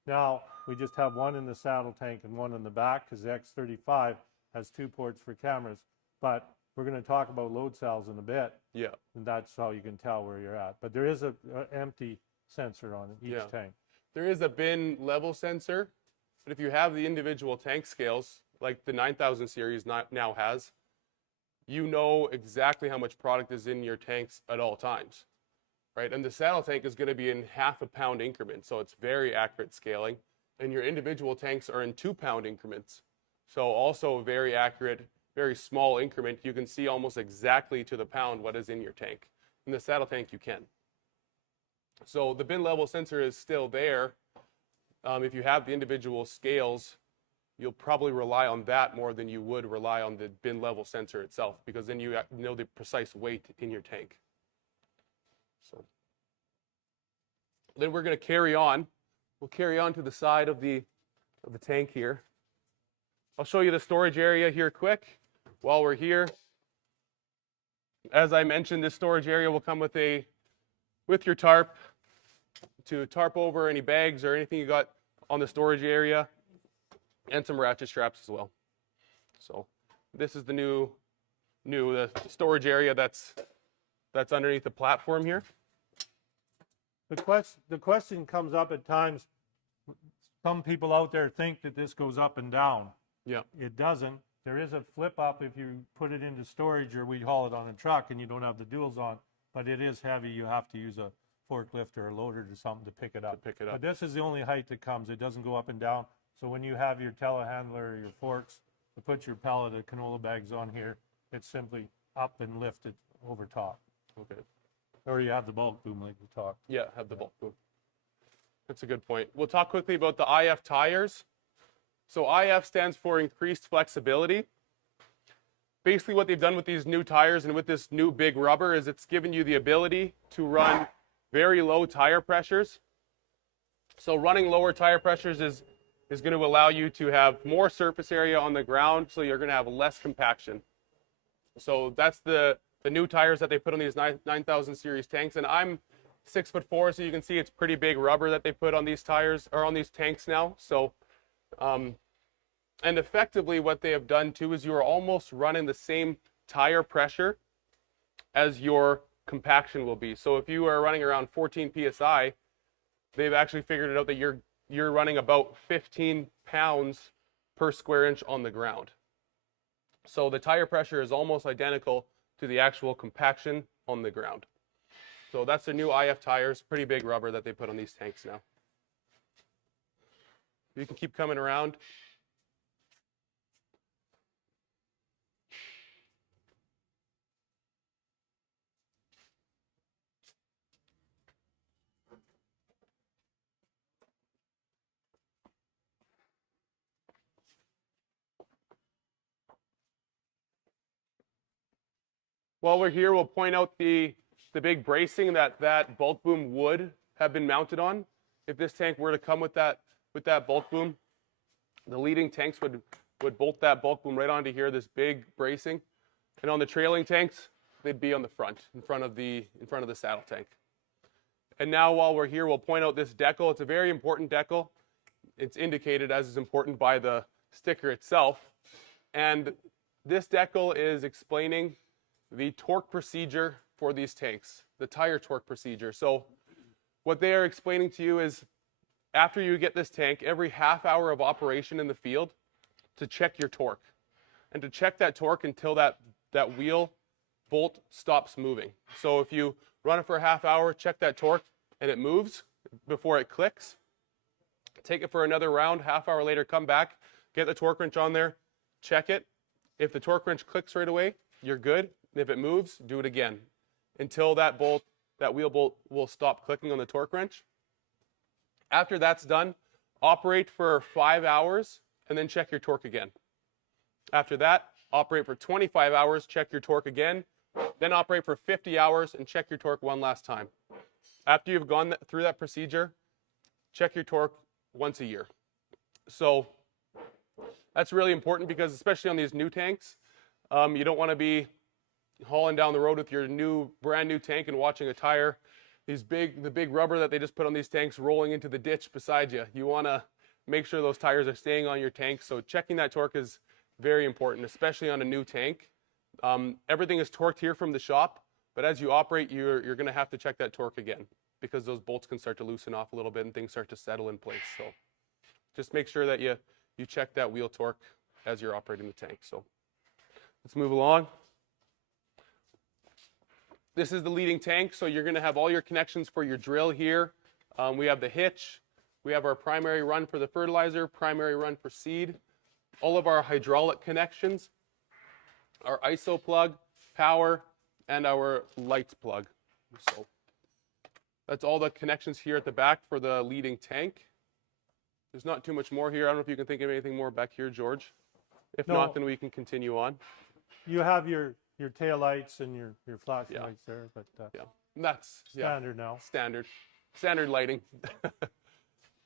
Now, we just have one in the saddle tank and one in the back, because the X35 has 2 ports for cameras. But we're going to talk about load cells in a bit, Yeah. and that's how you can tell where you're at. But there is a empty sensor on each Yeah. tank. There is a bin level sensor, but if you have the individual tank scales, like the 9000 series now has, you know exactly how much product is in your tanks at all times, right? And the saddle tank is going to be in half a pound increments, so it's very accurate scaling. And your individual tanks are in 2 pound increments, so also very accurate, very small increment. You can see almost exactly to the pound what is in your tank. In the saddle tank, you can. So the bin level sensor is still there. If you have the individual scales, you'll probably rely on that more than you would rely on the bin level sensor itself, because then you know the precise weight in your tank. So then we're going to carry on. We'll carry on to the side of the tank here. I'll show you the storage area here quick while we're here. As I mentioned, this storage area will come with your tarp to tarp over any bags or anything you got on the storage area, and some ratchet straps as well. So this is the new new, the storage area that's underneath the platform here. The question comes up at times, some people out there think that this goes up and down. Yeah. It doesn't. There is a flip up if you put it into storage or we haul it on a truck and you don't have the duals on, but it is heavy. You have to use a forklift or a loader or something to pick it up. But this is the only height that comes. It doesn't go up and down. So when you have your telehandler or your forks to put your pallet of canola bags on here, it's simply up and lifted over top. Okay. Or you have the bulk boom like we talked. Yeah, have the bulk boom. That's a good point. We'll talk quickly about the IF tires. So IF stands for increased flexibility. Basically what they've done with these new tires and with this new big rubber is it's given you the ability to run very low tire pressures. So running lower tire pressures is going to allow you to have more surface area on the ground, so you're going to have less compaction. So that's the new tires that they put on these 9000 series tanks. And I'm 6'4", so you can see it's pretty big rubber that they put on these tires or on these tanks now. So, and effectively what they have done too is you are almost running the same tire pressure as your compaction will be. So if you are running around 14 PSI, they've actually figured it out that you're running about 15 pounds per square inch on the ground. So the tire pressure is almost identical to the actual compaction on the ground. So that's the new IF tires, pretty big rubber that they put on these tanks now. You can keep coming around. While we're here, we'll point out the big bracing that bulk boom would have been mounted on. If this tank were to come with that bulk boom, the leading tanks would bolt that bulk boom right onto here, this big bracing. And on the trailing tanks, they'd be on the front, in front of the saddle tank. And now while we're here, we'll point out this decal. It's a very important decal. It's indicated as is important by the sticker itself. And this decal is explaining the torque procedure for these tanks, the tire torque procedure. So what they are explaining to you is after you get this tank, every half hour of operation in the field to check your torque and to check that torque until that wheel bolt stops moving. So if you run it for a half hour, check that torque and it moves before it clicks, take it for another round, half hour later, come back, get the torque wrench on there, check it. If the torque wrench clicks right away, you're good. If it moves, do it again until that wheel bolt will stop clicking on the torque wrench. After that's done, operate for 5 hours and then check your torque again. After that, operate for 25 hours, check your torque again, then operate for 50 hours and check your torque one last time. After you've gone through that procedure, check your torque once a year. So that's really important because especially on these new tanks, you don't want to be hauling down the road with your brand new tank and watching a tire, the big rubber that they just put on these tanks rolling into the ditch beside you. You want to make sure those tires are staying on your tank. So checking that torque is very important, especially on a new tank. Everything is torqued here from the shop, but as you operate, you're going to have to check that torque again because those bolts can start to loosen off a little bit and things start to settle in place. So just make sure that you check that wheel torque as you're operating the tank. So let's move along. This is the leading tank, so you're going to have all your connections for your drill here. We have the hitch. We have our primary run for the fertilizer, primary run for seed. All of our hydraulic connections, our ISO plug, power, and our lights plug. So that's all the connections here at the back for the leading tank. There's not too much more here. I don't know if you can think of anything more back here, George. If not, then we can continue on. You have your tail lights and your flashing lights there, but that's standard now. Standard lighting.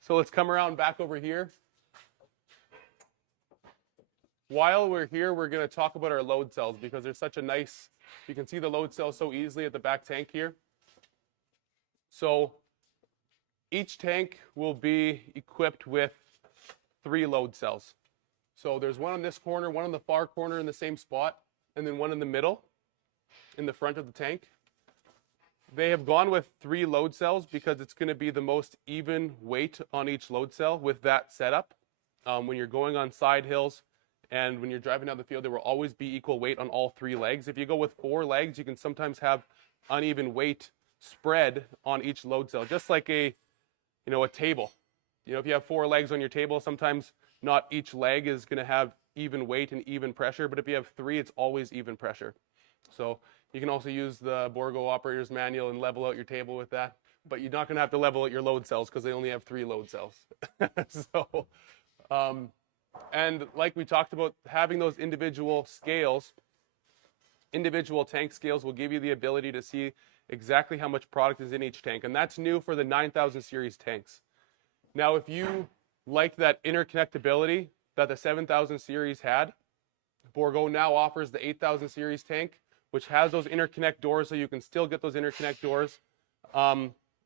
So let's come around back over here. While we're here, we're going to talk about our load cells because there's such a nice, you can see the load cell so easily at the back tank here. So each tank will be equipped with 3 load cells. So there's one in this corner, one in the far corner in the same spot, and then one in the middle, in the front of the tank. They have gone with 3 load cells because it's going to be the most even weight on each load cell with that setup. When you're going on side hills and when you're driving down the field, there will always be equal weight on all 3 legs. If you go with 4 legs, you can sometimes have uneven weight spread on each load cell, just like a table. If you have 4 legs on your table, sometimes not each leg is going to have even weight and even pressure, but if you have 3, it's always even pressure. So you can also use the Bourgault operator's manual and level out your table with that, but you're not going to have to level out your load cells because they only have 3 load cells. So, and like we talked about, having those individual scales, individual tank scales will give you the ability to see exactly how much product is in each tank, and that's new for the 9000 series tanks. Now, if you like that interconnectability that the 7000 series had, Bourgault now offers the 8000 series tank, which has those interconnect doors, so you can still get those interconnect doors.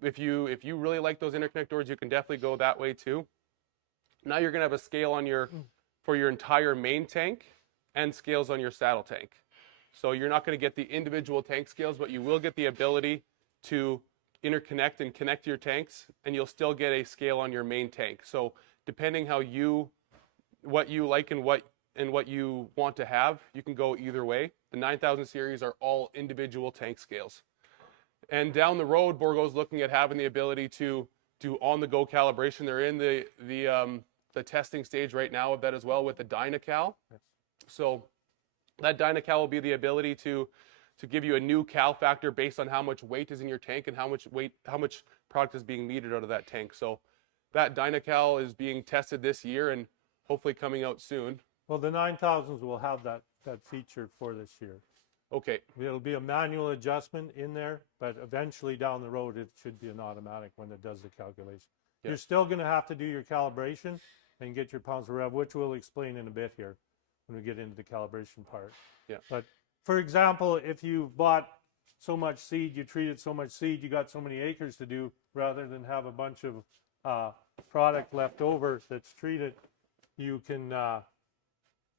If you really like those interconnect doors, you can definitely go that way too. Now you're going to have a scale on for your entire main tank and scales on your saddle tank. So you're not going to get the individual tank scales, but you will get the ability to interconnect and connect to your tanks, and you'll still get a scale on your main tank. So depending what you like and what you want to have, you can go either way. The 9000 series are all individual tank scales. And down the road, Bourgault's looking at having the ability to do on-the-go calibration. They're in the testing stage right now of that as well with the Dynacal. So that Dynacal will be the ability to give you a new cal factor based on how much weight is in your tank and how much product is being metered out of that tank. So that Dynacal is being tested this year and hopefully coming out soon. Well, the 9000s will have that feature for this year. Okay. It'll be a manual adjustment in there, but eventually down the road it should be an automatic when it does the calculation. Yeah. You're still going to have to do your calibration and get your pounds per rev, which we'll explain in a bit here when we get into the calibration part. Yeah. But for example, if you bought so much seed, you treated so much seed, you got so many acres to do, rather than have a bunch of product left over that's treated, you can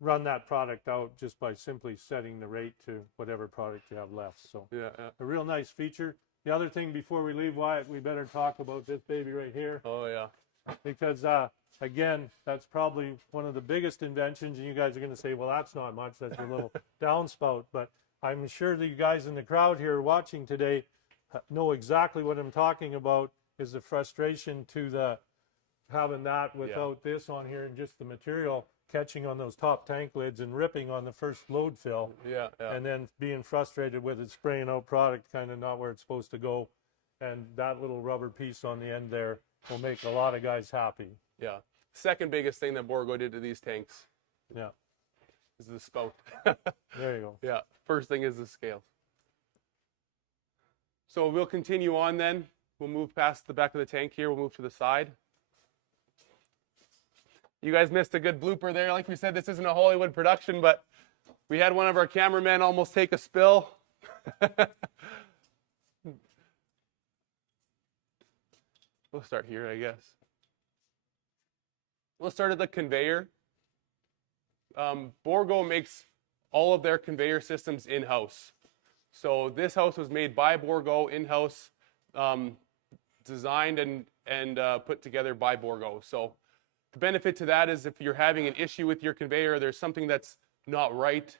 run that product out just by simply setting the rate to whatever product you have left. So Yeah. a real nice feature. The other thing before we leave, Wyatt, we better talk about this baby right here, Oh yeah. because again, that's probably one of the biggest inventions, and you guys are going to say, well, that's not much, that's a little downspout, but I'm sure that you guys in the crowd here watching today know exactly what I'm talking about, is the frustration to having that without this on here and just the material catching on those top tank lids and ripping on the first load fill. Yeah. And then being frustrated with it spraying out product kind of not where it's supposed to go. And that little rubber piece on the end there will make a lot of guys happy. Yeah. Second biggest thing that Bourgault did to these tanks Yeah, is the spout. there you go. Yeah. First thing is the scales. So we'll continue on then. We'll move past the back of the tank here. We'll move to the side. You guys missed a good blooper there. Like we said, this isn't a Hollywood production, but we had one of our cameramen almost take a spill. We'll start here, I guess. We'll start at the conveyor. Bourgault makes all of their conveyor systems in-house. So this house was made by Bourgault in-house, designed and put together by Bourgault. So the benefit to that is if you're having an issue with your conveyor, there's something that's not right,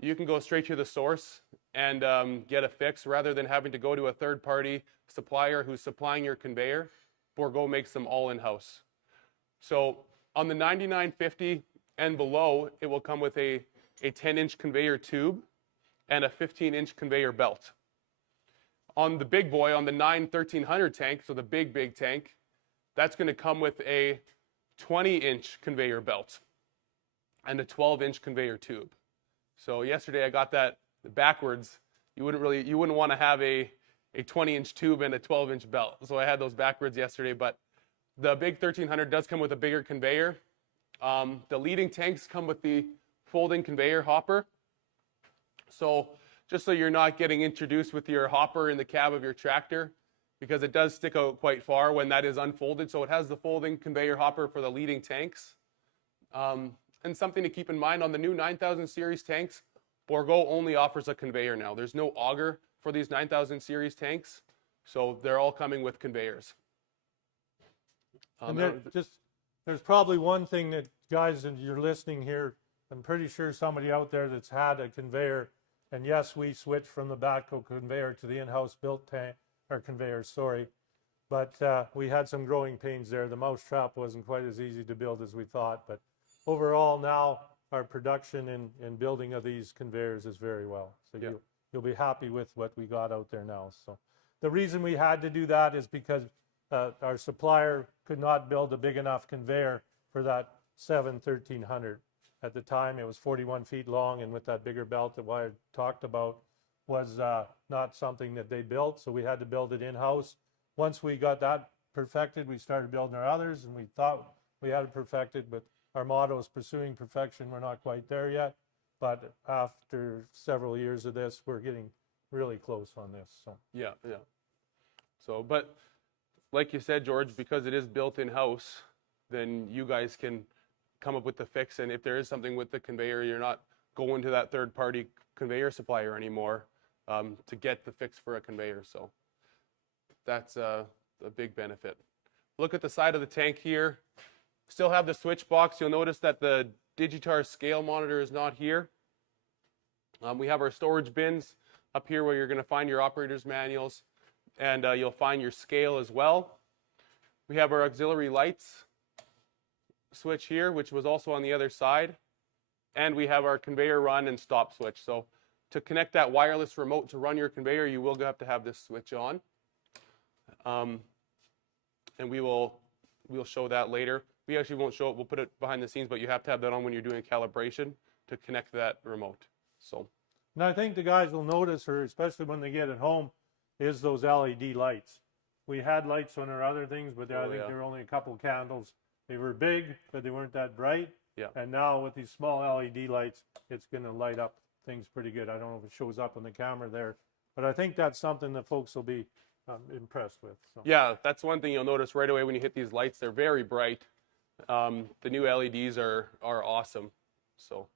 you can go straight to the source and get a fix rather than having to go to a third-party supplier who's supplying your conveyor. Bourgault makes them all in-house. So on the 9950 and below, it will come with a 10-inch conveyor tube and a 15-inch conveyor belt. On the big boy, on the 1300 tank, so the big tank, that's going to come with a 20-inch conveyor belt and a 12-inch conveyor tube. So yesterday I got that backwards. You wouldn't want to have a 20-inch tube and a 12-inch belt. So I had those backwards yesterday, but the big 1300 does come with a bigger conveyor. The leading tanks come with the folding conveyor hopper. So just so you're not getting introduced with your hopper in the cab of your tractor, because it does stick out quite far when that is unfolded. So it has the folding conveyor hopper for the leading tanks. And something to keep in mind on the new 9000 series tanks, Bourgault only offers a conveyor now. There's no auger for these 9000 series tanks, so they're all coming with conveyors. And there's probably one thing that, guys, and you're listening here, I'm pretty sure somebody out there that's had a conveyor, and yes, we switched from the backhoe conveyor to the in-house built tank, or conveyor, sorry, but we had some growing pains there. The mousetrap wasn't quite as easy to build as we thought, but overall now our production and building of these conveyors is very well. So Yeah. you'll be happy with what we got out there now. So the reason we had to do that is because our supplier could not build a big enough conveyor for that 1300. At the time, it was 41 feet long, and with that bigger belt that I talked about, was not something that they built, so we had to build it in-house. Once we got that perfected, we started building our others, and we thought we had it perfected, but our motto is pursuing perfection. We're not quite there yet, but after several years of this, we're getting really close on this. So Yeah. So, but like you said, George, because it is built in-house, then you guys can come up with the fix, and if there is something with the conveyor, you're not going to that third-party conveyor supplier anymore to get the fix for a conveyor. So that's a big benefit. Look at the side of the tank here. Still have the switch box. You'll notice that the Digitar scale monitor is not here. We have our storage bins up here where you're going to find your operator's manuals, and you'll find your scale as well. We have our auxiliary lights switch here, which was also on the other side, and we have our conveyor run and stop switch. So to connect that wireless remote to run your conveyor, you will have to have this switch on, and we'll show that later. We actually won't show it, we'll put it behind the scenes, but you have to have that on when you're doing calibration to connect that remote. So, and I think the guys will notice, or especially when they get it home, is those LED lights. We had lights on our other things, but I think there were only a couple candles. They were big, but they weren't that bright. Yeah. And now with these small LED lights, it's going to light up things pretty good. I don't know if it shows up on the camera there, but I think that's something that folks will be impressed with. So. Yeah, that's one thing you'll notice right away when you hit these lights. They're very bright. The new LEDs are awesome. So,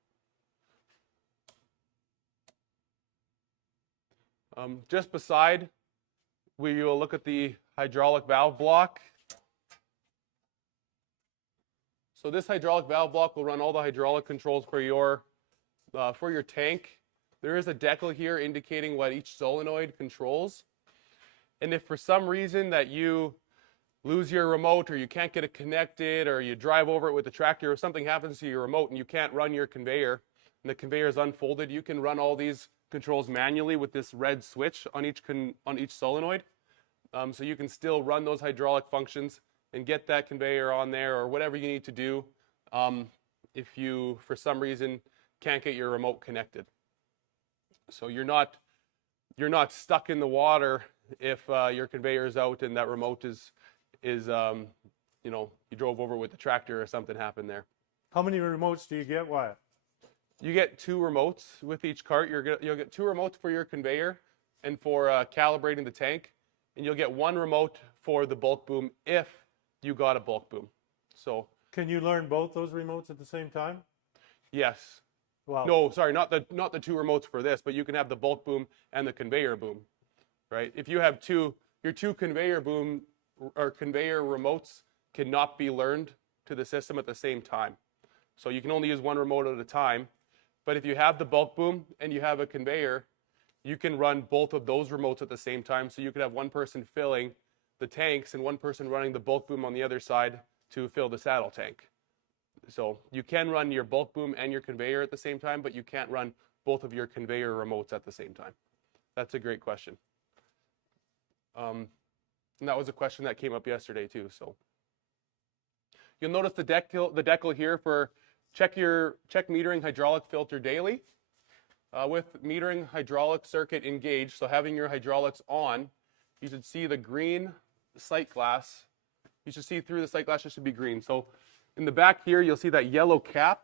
just beside, we will look at the hydraulic valve block. So this hydraulic valve block will run all the hydraulic controls for your tank. There is a decal here indicating what each solenoid controls. And if for some reason that you lose your remote, or you can't get it connected, or you drive over it with the tractor, or something happens to your remote and you can't run your conveyor, and the conveyor is unfolded, you can run all these controls manually with this red switch on each solenoid. So you can still run those hydraulic functions and get that conveyor on there, or whatever you need to do if you, for some reason, can't get your remote connected. So you're not stuck in the water if your conveyor is out and that remote is you drove over with the tractor or something happened there. How many remotes do you get, Wyatt? You get 2 remotes with each cart. You'll get 2 remotes for your conveyor and for calibrating the tank, and you'll get 1 remote for the bulk boom if you got a bulk boom. So can you learn both those remotes at the same time? yes. Wow. No, sorry, not the 2 remotes for this, but you can have the bulk boom and the conveyor boom, right? If you have your 2 conveyor boom or conveyor remotes cannot be learned to the system at the same time. So you can only use 1 remote at a time. But if you have the bulk boom and you have a conveyor, you can run both of those remotes at the same time. So you could have one person filling the tanks and one person running the bulk boom on the other side to fill the saddle tank. So you can run your bulk boom and your conveyor at the same time, but you can't run both of your conveyor remotes at the same time. That's a great question. And that was a question that came up yesterday too. So you'll notice the decal here for check metering hydraulic filter daily. With metering hydraulic circuit engaged, so having your hydraulics on, you should see the green sight glass. You should see through the sight glass, it should be green. So in the back here, you'll see that yellow cap.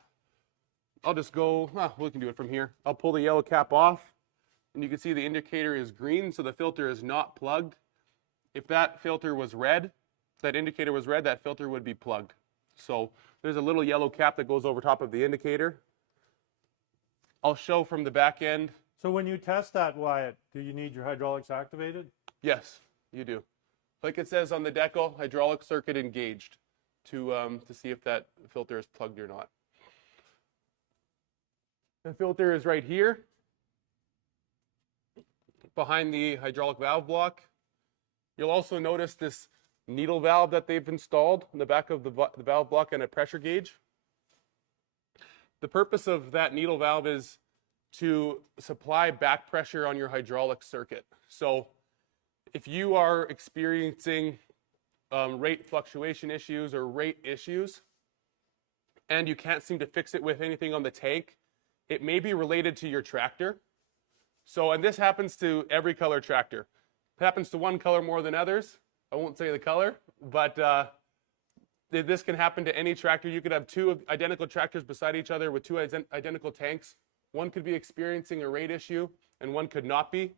I'll just go, we can do it from here. I'll pull the yellow cap off, and you can see the indicator is green, so the filter is not plugged. If that filter was red, that indicator was red, that filter would be plugged. So there's a little yellow cap that goes over top of the indicator. I'll show from the back end. So when you test that, Wyatt, do you need your hydraulics activated? Yes, you do. Like it says on the decal, hydraulic circuit engaged to see if that filter is plugged or not. The filter is right here behind the hydraulic valve block. You'll also notice this needle valve that they've installed in the back of the valve block and a pressure gauge. The purpose of that needle valve is to supply back pressure on your hydraulic circuit. So if you are experiencing rate fluctuation issues or rate issues, and you can't seem to fix it with anything on the tank, it may be related to your tractor. So, and this happens to every color tractor. It happens to one color more than others. I won't say the color, but this can happen to any tractor. You could have two identical tractors beside each other with two identical tanks. One could be experiencing a rate issue and one could not be.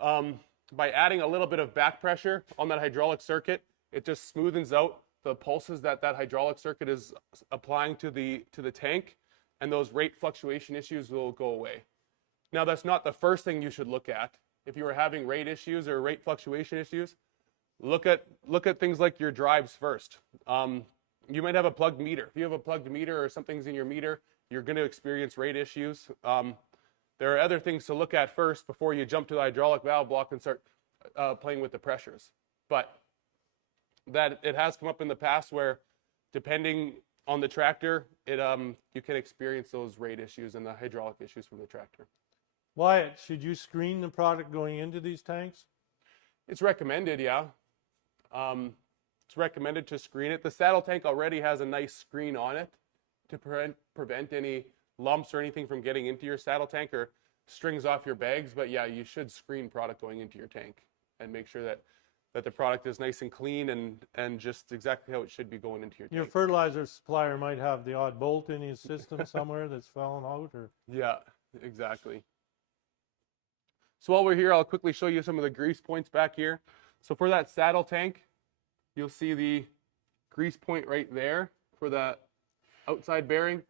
By adding a little bit of back pressure on that hydraulic circuit, it just smoothens out the pulses that hydraulic circuit is applying to the tank, and those rate fluctuation issues will go away. Now, that's not the first thing you should look at. If you are having rate issues or rate fluctuation issues, look at things like your drives first. You might have a plugged meter. If you have a plugged meter or something's in your meter, you're going to experience rate issues. There are other things to look at first before you jump to the hydraulic valve block and start playing with the pressures. But that it has come up in the past where, depending on the tractor, you can experience those rate issues and the hydraulic issues from the tractor. Wyatt, should you screen the product going into these tanks? It's recommended, yeah. It's recommended to screen it. The saddle tank already has a nice screen on it to prevent any lumps or anything from getting into your saddle tank or strings off your bags. But yeah, you should screen product going into your tank and make sure that the product is nice and clean and just exactly how it should be going into your tank. Your fertilizer supplier might have the odd bolt in his system somewhere that's fallen out, or Yeah, exactly. So while we're here, I'll quickly show you some of the grease points back here. So for that saddle tank, you'll see the grease point right there for that outside bearing,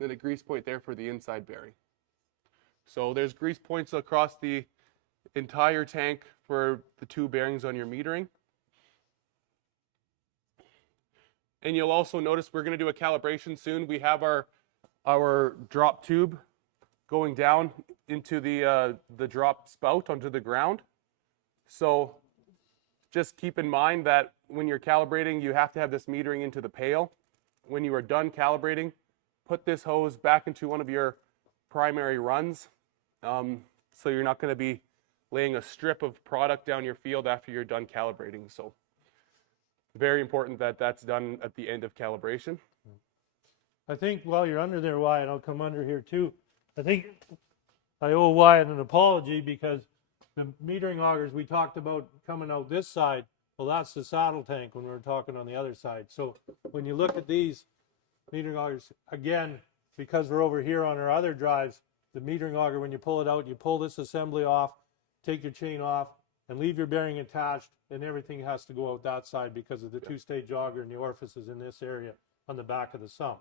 then a grease point there for the inside bearing. So there's grease points across the entire tank for the two bearings on your metering. And you'll also notice we're going to do a calibration soon. We have our drop tube going down into the drop spout onto the ground. So just keep in mind that when you're calibrating, you have to have this metering into the pail. When you are done calibrating, put this hose back into one of your primary runs. So you're not going to be laying a strip of product down your field after you're done calibrating. So very important that that's done at the end of calibration. I think while you're under there, Wyatt, I'll come under here too. I think I owe Wyatt an apology because the metering augers we talked about coming out this side, well, that's the saddle tank when we were talking on the other side. So when you look at these metering augers, again, because we're over here on our other drives, the metering auger, when you pull it out, you pull this assembly off, take your chain off, and leave your bearing attached, and everything has to go out that side because of the two-stage auger and the orifices in this area on the back of the sump.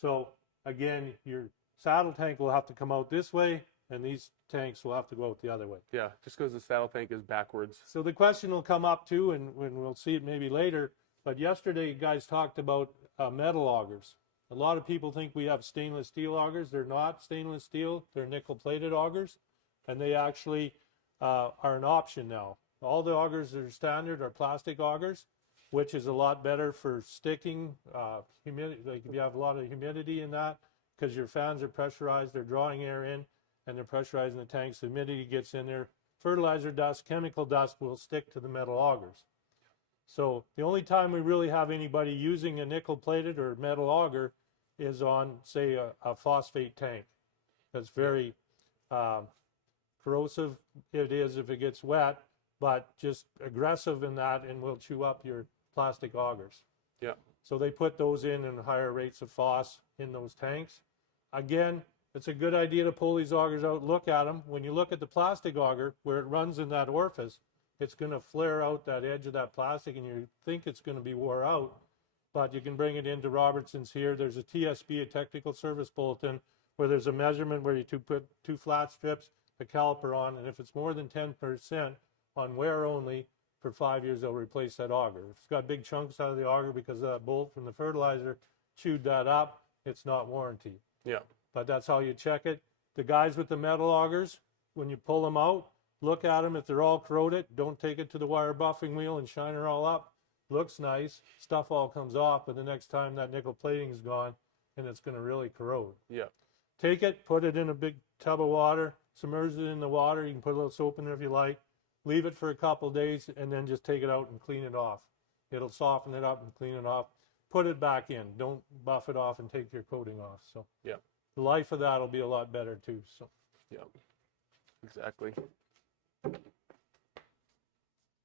So again, your saddle tank will have to come out this way, and these tanks will have to go out the other way. Yeah, just because the saddle tank is backwards. So the question will come up too, and we'll see it maybe later, but yesterday you guys talked about metal augers. A lot of people think we have stainless steel augers. They're not stainless steel, they're nickel-plated augers, and they actually are an option now. All the augers that are standard are plastic augers, which is a lot better for sticking, humidity, like if you have a lot of humidity in that, because your fans are pressurized, they're drawing air in, and they're pressurizing the tanks, the humidity gets in there. Fertilizer dust, chemical dust will stick to the metal augers. So the only time we really have anybody using a nickel-plated or metal auger is on, say, a phosphate tank. That's very corrosive. It is if it gets wet, but just aggressive in that and will chew up your plastic augers. Yeah. So they put those in higher rates of phos in those tanks. Again, it's a good idea to pull these augers out, look at them. When you look at the plastic auger, where it runs in that orifice, it's going to flare out that edge of that plastic and you think it's going to be wore out, but you can bring it into Robertson's here. There's a TSB, a technical service bulletin, where there's a measurement where you put 2 flat strips, a caliper on, and if it's more than 10% on wear only, for 5 years they'll replace that auger. If it's got big chunks out of the auger because of that bolt from the fertilizer chewed that up, it's not warranty. Yeah. But that's how you check it. The guys with the metal augers, when you pull them out, look at them. If they're all corroded, don't take it to the wire buffing wheel and shine her all up. Looks nice, stuff all comes off, but the next time that nickel plating is gone, and it's going to really corrode. Yeah. Take it, put it in a big tub of water, submerge it in the water. You can put a little soap in there if you like. Leave it for a couple of days, and then just take it out and clean it off. It'll soften it up and clean it off. Put it back in. Don't buff it off and take your coating off. So Yeah. the life of that will be a lot better too. So Yeah. Exactly.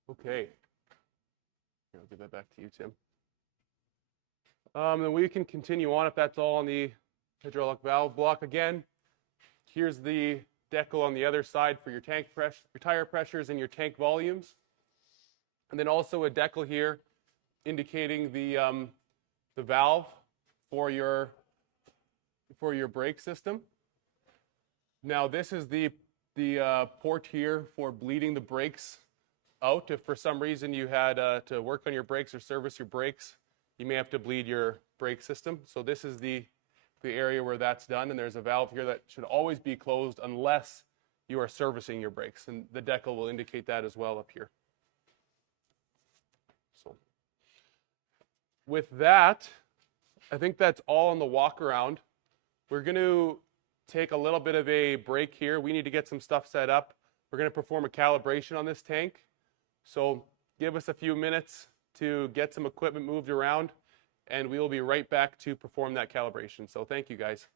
Okay. Here, I'll give that back to you, Tim. Then we can continue on if that's all on the hydraulic valve block. Again, here's the decal on the other side for your tank pressure, your tire pressures, and your tank volumes. And then also a decal here indicating the valve for your brake system. Now this is the port here for bleeding the brakes out. If for some reason you had to work on your brakes or service your brakes, you may have to bleed your brake system. So this is the area where that's done, and there's a valve here that should always be closed unless you are servicing your brakes, and the decal will indicate that as well up here. So with that, I think that's all on the walk around. We're going to take a little bit of a break here. We need to get some stuff set up. We're going to perform a calibration on this tank. So give us a few minutes to get some equipment moved around, and we will be right back to perform that calibration. So thank you, guys.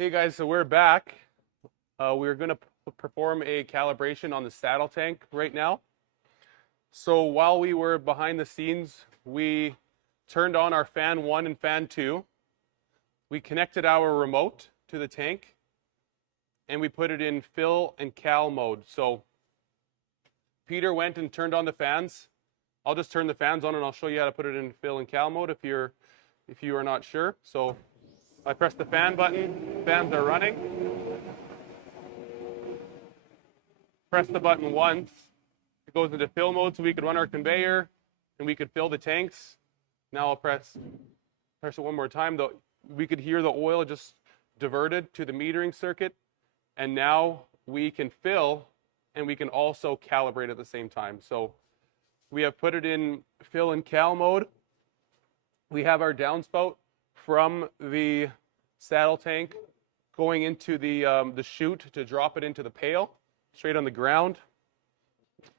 Hey guys, so we're back. We're going to perform a calibration on the saddle tank right now. So while we were behind the scenes, we turned on our fan 1 and fan 2. We connected our remote to the tank, and we put it in fill and cal mode. So Peter went and turned on the fans, I'll just turn the fans on and I'll show you how to put it in fill and cal mode if you are not sure. So I press the fan button, fans are running. Press the button once, it goes into fill mode so we could run our conveyor and we could fill the tanks. Now I'll press it one more time. We could hear the oil just diverted to the metering circuit, and now we can fill and we can also calibrate at the same time. So we have put it in fill and cal mode. We have our downspout from the saddle tank going into the chute to drop it into the pail, straight on the ground.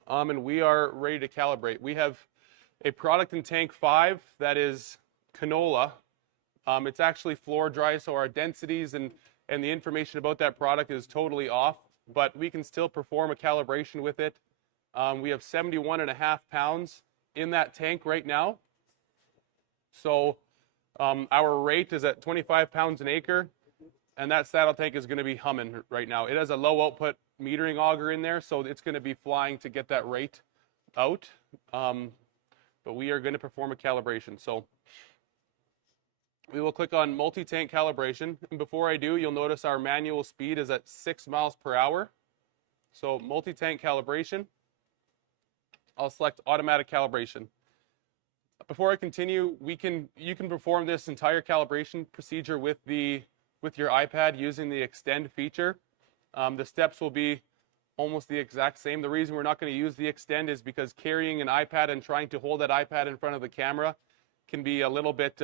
And we are ready to calibrate. We have a product in tank 5 that is canola. It's actually floor dry, so our densities and the information about that product is totally off, but we can still perform a calibration with it. We have 71.5 pounds in that tank right now. So our rate is at 25 pounds an acre, and that saddle tank is going to be humming right now. It has a low output metering auger in there, so it's going to be flying to get that rate out. But we are going to perform a calibration. So we will click on multi-tank calibration. And before I do, you'll notice our manual speed is at 6 miles per hour. So multi-tank calibration. I'll select automatic calibration. Before I continue, you can perform this entire calibration procedure with your iPad using the extend feature. The steps will be almost the exact same. The reason we're not going to use the extend is because carrying an iPad and trying to hold that iPad in front of the camera can be a little bit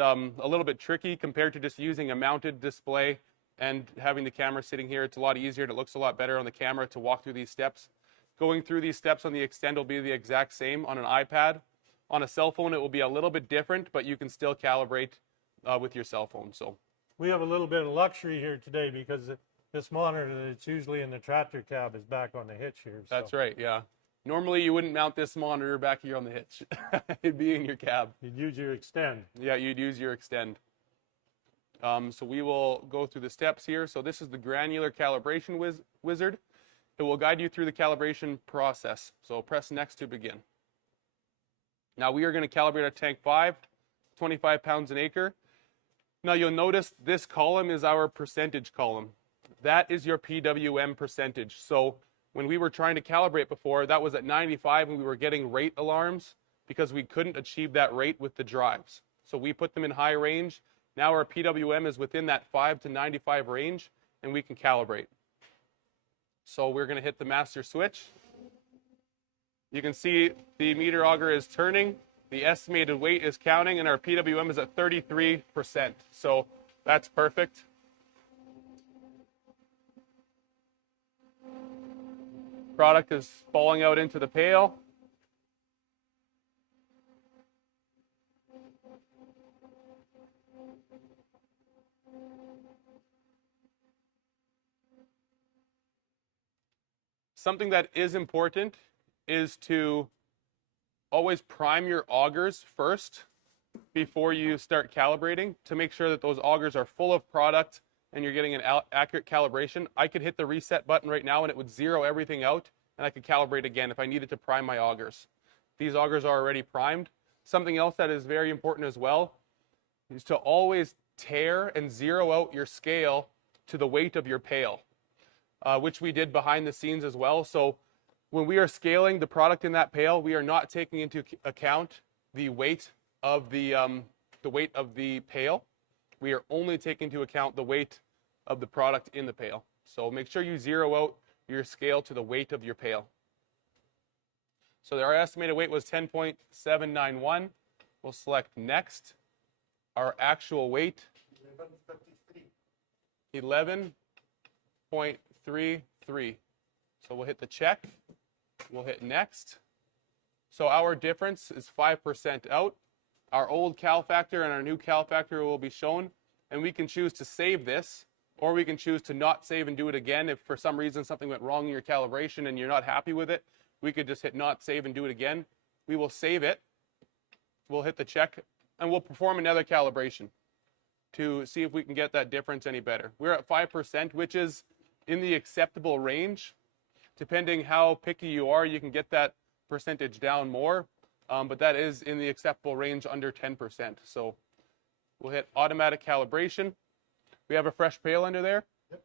tricky compared to just using a mounted display and having the camera sitting here. It's a lot easier and it looks a lot better on the camera to walk through these steps. Going through these steps on the extend will be the exact same on an iPad. On a cell phone, it will be a little bit different, but you can still calibrate with your cell phone. So We have a little bit of luxury here today because this monitor that's usually in the tractor cab is back on the hitch here. So. That's right, yeah. Normally you wouldn't mount this monitor back here on the hitch. It'd be in your cab. You'd use your extend. Yeah, you'd use your extend. So we will go through the steps here. So this is the granular calibration wizard. It will guide you through the calibration process. So press next to begin. Now we are going to calibrate our tank 5, 25 pounds an acre. Now you'll notice this column is our percentage column. That is your PWM percentage. So when we were trying to calibrate before, that was at 95 and we were getting rate alarms because we couldn't achieve that rate with the drives. So we put them in high range. Now our PWM is within that 5 to 95 range and we can calibrate. So we're going to hit the master switch. You can see the meter auger is turning, the estimated weight is counting, and our PWM is at 33%. So that's perfect. Product is falling out into the pail. Something that is important is to always prime your augers first before you start calibrating to make sure that those augers are full of product and you're getting an accurate calibration. I could hit the reset button right now and it would zero everything out and I could calibrate again if I needed to prime my augers. These augers are already primed. Something else that is very important as well is to always tare and zero out your scale to the weight of your pail, which we did behind the scenes as well. So when we are scaling the product in that pail, we are not taking into account the weight of the pail. We are only taking into account the weight of the product in the pail. So make sure you zero out your scale to the weight of your pail. So our estimated weight was 10.791. We'll select next. Our actual weight, 11.33. So we'll hit the check. We'll hit next. So our difference is 5% out. Our old cal factor and our new cal factor will be shown, and we can choose to save this, or we can choose to not save and do it again. If for some reason something went wrong in your calibration and you're not happy with it, we could just hit not save and do it again. We will save it. We'll hit the check, and we'll perform another calibration to see if we can get that difference any better. We're at 5%, which is in the acceptable range. Depending how picky you are, you can get that percentage down more. but that is in the acceptable range under 10%. So we'll hit automatic calibration. We have a fresh pail under there. Yep.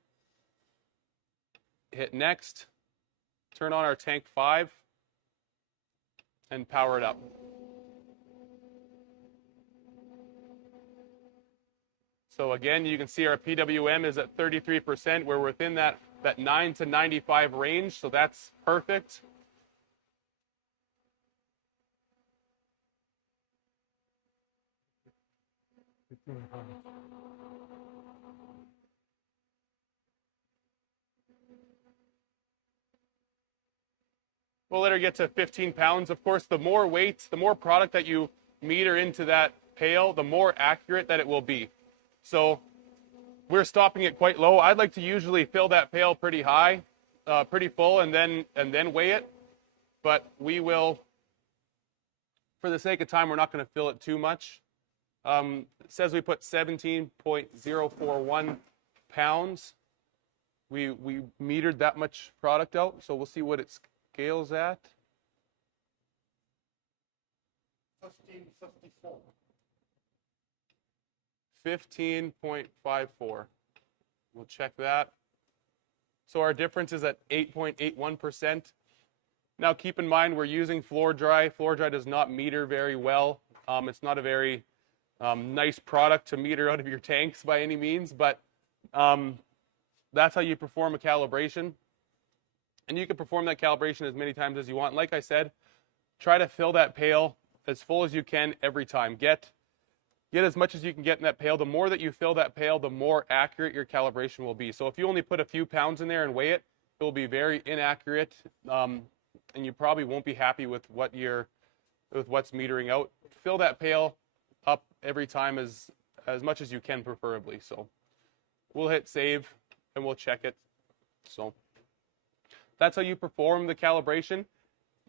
Hit next, turn on our tank 5, and power it up. So again, you can see our PWM is at 33%. We're within that 9 to 95 range, so that's perfect. We'll let her get to 15 pounds. Of course, the more weight, the more product that you meter into that pail, the more accurate that it will be. So we're stopping it quite low. I'd like to usually fill that pail pretty high, pretty full, and then weigh it. But we will, for the sake of time, we're not going to fill it too much. It says we put 17.041 pounds. We metered that much product out, so we'll see what it scales at. 1554. 15.54. We'll check that. So our difference is at 8.81%. Now keep in mind we're using floor dry. Floor dry does not meter very well. It's not a very nice product to meter out of your tanks by any means, but that's how you perform a calibration. And you can perform that calibration as many times as you want. Like I said, try to fill that pail as full as you can every time. Get as much as you can get in that pail. The more that you fill that pail, the more accurate your calibration will be. So if you only put a few pounds in there and weigh it, it will be very inaccurate, and you probably won't be happy with what's metering out. Fill that pail up every time as much as you can, preferably. So we'll hit save and we'll check it. So that's how you perform the calibration.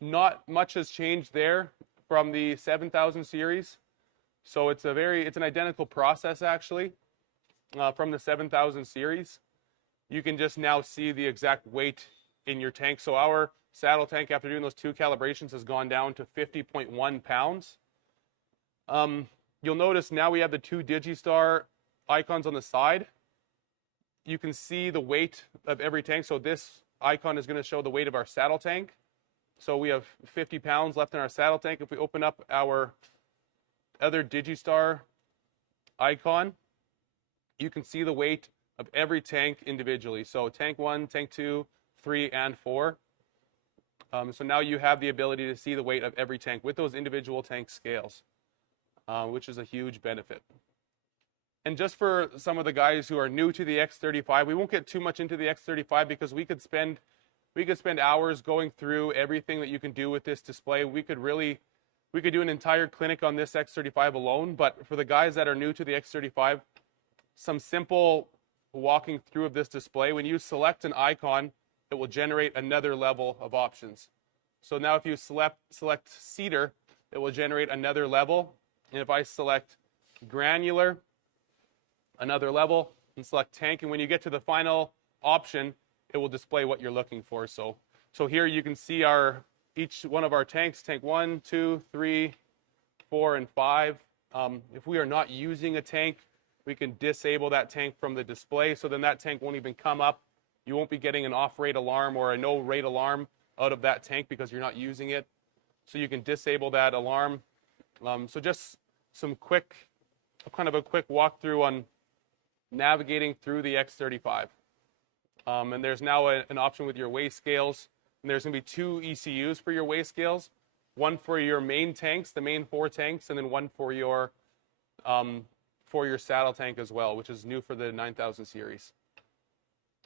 Not much has changed there from the 7000 series. So it's an identical process actually from the 7000 series. You can just now see the exact weight in your tank. So our saddle tank, after doing those 2 calibrations, has gone down to 50.1 pounds. You'll notice now we have the 2 Digistar icons on the side. You can see the weight of every tank. So this icon is going to show the weight of our saddle tank. So we have 50 pounds left in our saddle tank. If we open up our other Digistar icon, you can see the weight of every tank individually. So tank 1, tank 2, 3, and 4. So now you have the ability to see the weight of every tank with those individual tank scales, which is a huge benefit. And just for some of the guys who are new to the X35, we won't get too much into the X35 because we could spend hours going through everything that you can do with this display. We could do an entire clinic on this X35 alone, but for the guys that are new to the X35, some simple walking through of this display. When you select an icon, it will generate another level of options. So now if you select cedar, it will generate another level. And if I select granular, another level, and select tank, and when you get to the final option, it will display what you're looking for. So here you can see each one of our tanks, tank 1, 2, 3, 4, and 5. If we are not using a tank, we can disable that tank from the display, so then that tank won't even come up. You won't be getting an off-rate alarm or a no-rate alarm out of that tank because you're not using it. So you can disable that alarm. So just some kind of a quick walkthrough on navigating through the X35. And there's now an option with your weigh scales. And there's going to be 2 ECUs for your weigh scales, one for your main tanks, the main 4 tanks, and then one for your saddle tank as well, which is new for the 9000 series.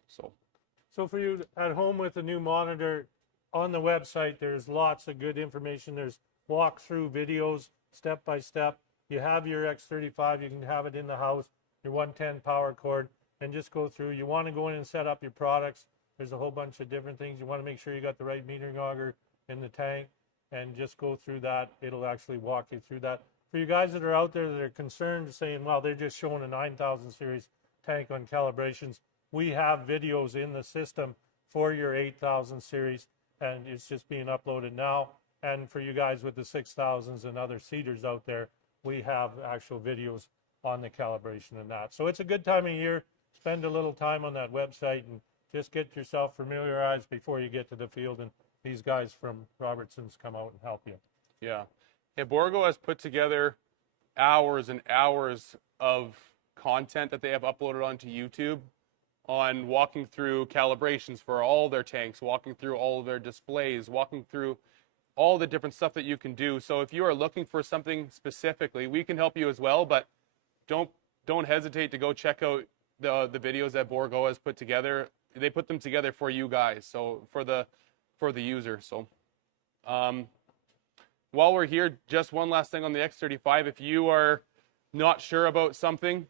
So for you at home with a new monitor, on the website, there's lots of good information. There's walkthrough videos, step by step. You have your X35, you can have it in the house, your 110 power cord, and just go through. You want to go in and set up your products. There's a whole bunch of different things. You want to make sure you got the right metering auger in the tank, and just go through that. It'll actually walk you through that. For you guys that are out there that are concerned, saying, well, they're just showing a 9000 series tank on calibrations, we have videos in the system for your 8000 series, and it's just being uploaded now. And for you guys with the 6000s and other seeders out there, we have actual videos on the calibration and that. So it's a good time of year. Spend a little time on that website and just get yourself familiarized before you get to the field. And these guys from Robertson's come out and help you. Yeah. Bourgault has put together hours and hours of content that they have uploaded onto YouTube on walking through calibrations for all their tanks, walking through all of their displays, walking through all the different stuff that you can do. So if you are looking for something specifically, we can help you as well, but don't hesitate to go check out the videos that Bourgault has put together. They put them together for you guys, so for the user. So while we're here, just one last thing on the X35. If you are not sure about something,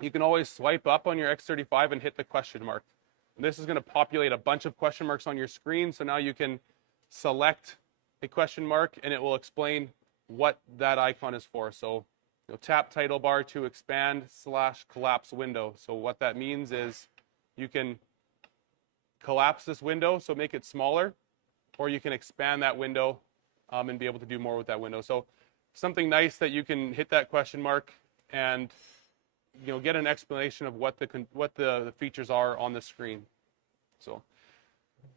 you can always swipe up on your X35 and hit the question mark. And this is going to populate a bunch of question marks on your screen, so now you can select a question mark and it will explain what that icon is for. So you'll tap title bar to expand/collapse window. So what that means is you can collapse this window, so make it smaller, or you can expand that window and be able to do more with that window. So something nice that you can hit that question mark and get an explanation of what the features are on the screen. So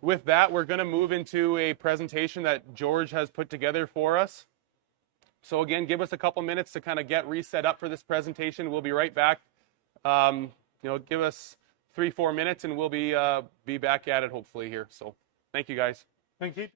with that, we're going to move into a presentation that George has put together for us. So again, give us a couple minutes to kind of get reset up for this presentation. We'll be right back. Give us 3-4 minutes and we'll be back at it hopefully here. So thank you guys. Thank you.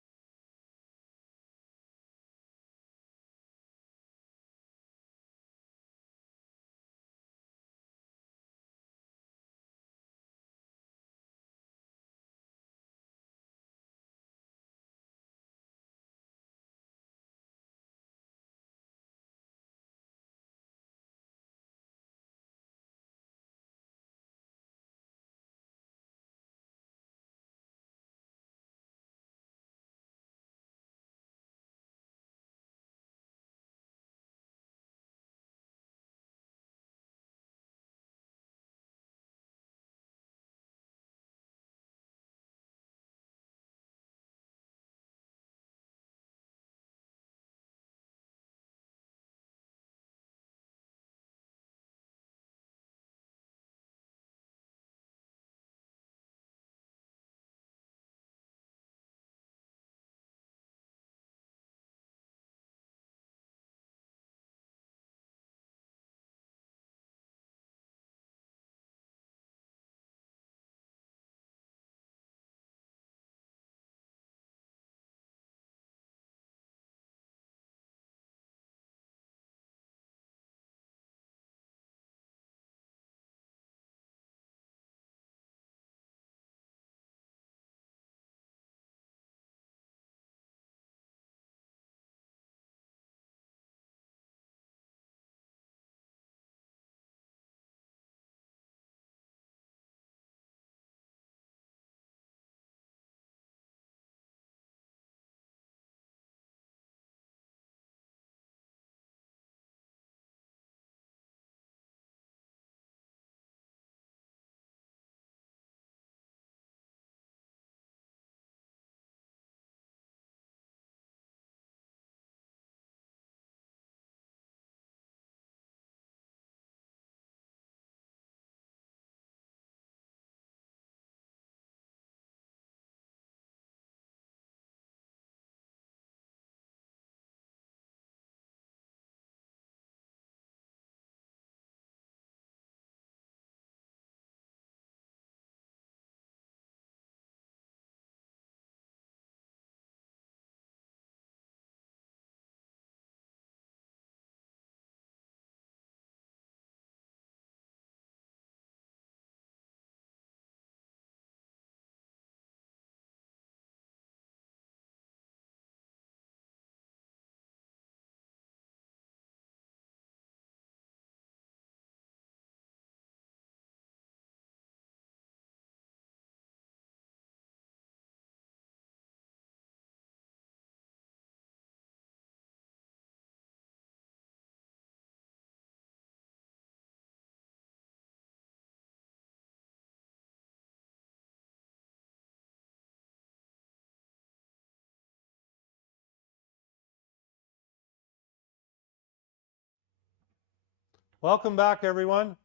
Welcome back, everyone.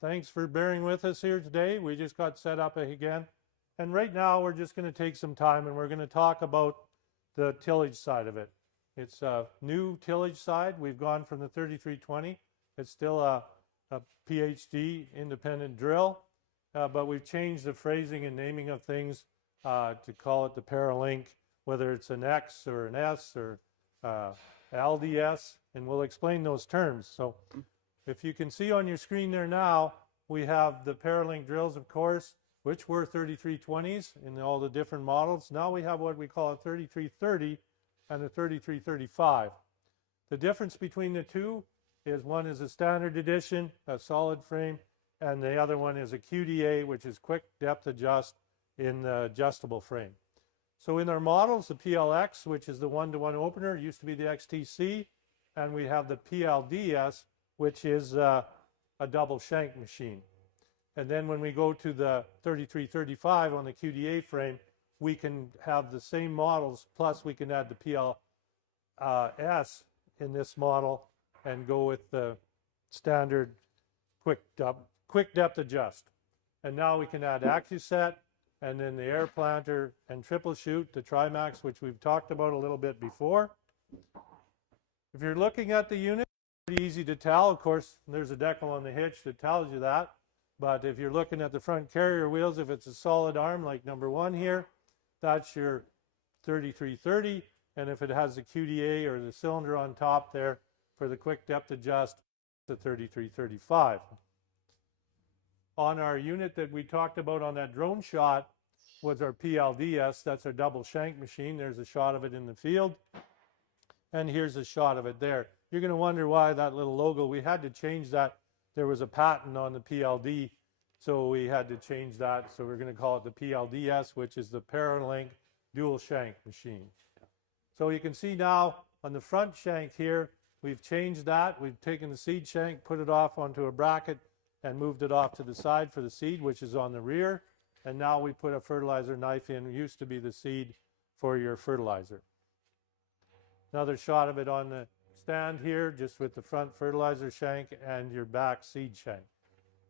Thanks for bearing with us here today. We just got set up again. And right now, we're just going to take some time and we're going to talk about the tillage side of it. It's a new tillage side. We've gone from the 3320. It's still a PhD independent drill, but we've changed the phrasing and naming of things to call it the Paralink, whether it's an X or an S or LDS, and we'll explain those terms. So if you can see on your screen there now, we have the Paralink drills, of course, which were 3320s in all the different models. Now we have what we call a 3330 and a 3335. The difference between the two is one is a standard edition, a solid frame, and the other one is a QDA, which is quick depth adjust in the adjustable frame. So in our models, the PLX, which is the one-to-one opener, used to be the XTC, and we have the PLDS, which is a double shank machine. And then when we go to the 3335 on the QDA frame, we can have the same models, plus we can add the PLS in this model and go with the standard quick depth adjust. And now we can add AccuSet, and then the air planter and triple shoot, the Trimax, which we've talked about a little bit before. If you're looking at the unit, it's pretty easy to tell. Of course, there's a decal on the hitch that tells you that. But if you're looking at the front carrier wheels, if it's a solid arm like number 1 here, that's your 3330. And if it has the QDA or the cylinder on top there for the quick depth adjust, the 3335. On our unit that we talked about on that drone shot was our PLDS. That's our double shank machine. There's a shot of it in the field. And here's a shot of it there. You're going to wonder why that little logo. We had to change that. There was a patent on the PLD, so we had to change that. So we're going to call it the PLDS, which is the Paralink dual shank machine. So you can see now on the front shank here, we've changed that. We've taken the seed shank, put it off onto a bracket, and moved it off to the side for the seed, which is on the rear. And now we put a fertilizer knife in. It used to be the seed for your fertilizer. Another shot of it on the stand here, just with the front fertilizer shank and your back seed shank.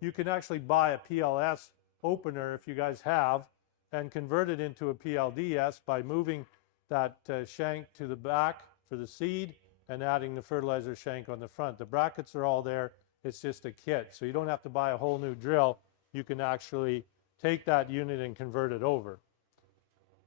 You can actually buy a PLS opener, if you guys have, and convert it into a PLDS by moving that shank to the back for the seed and adding the fertilizer shank on the front. The brackets are all there. It's just a kit. So you don't have to buy a whole new drill. You can actually take that unit and convert it over.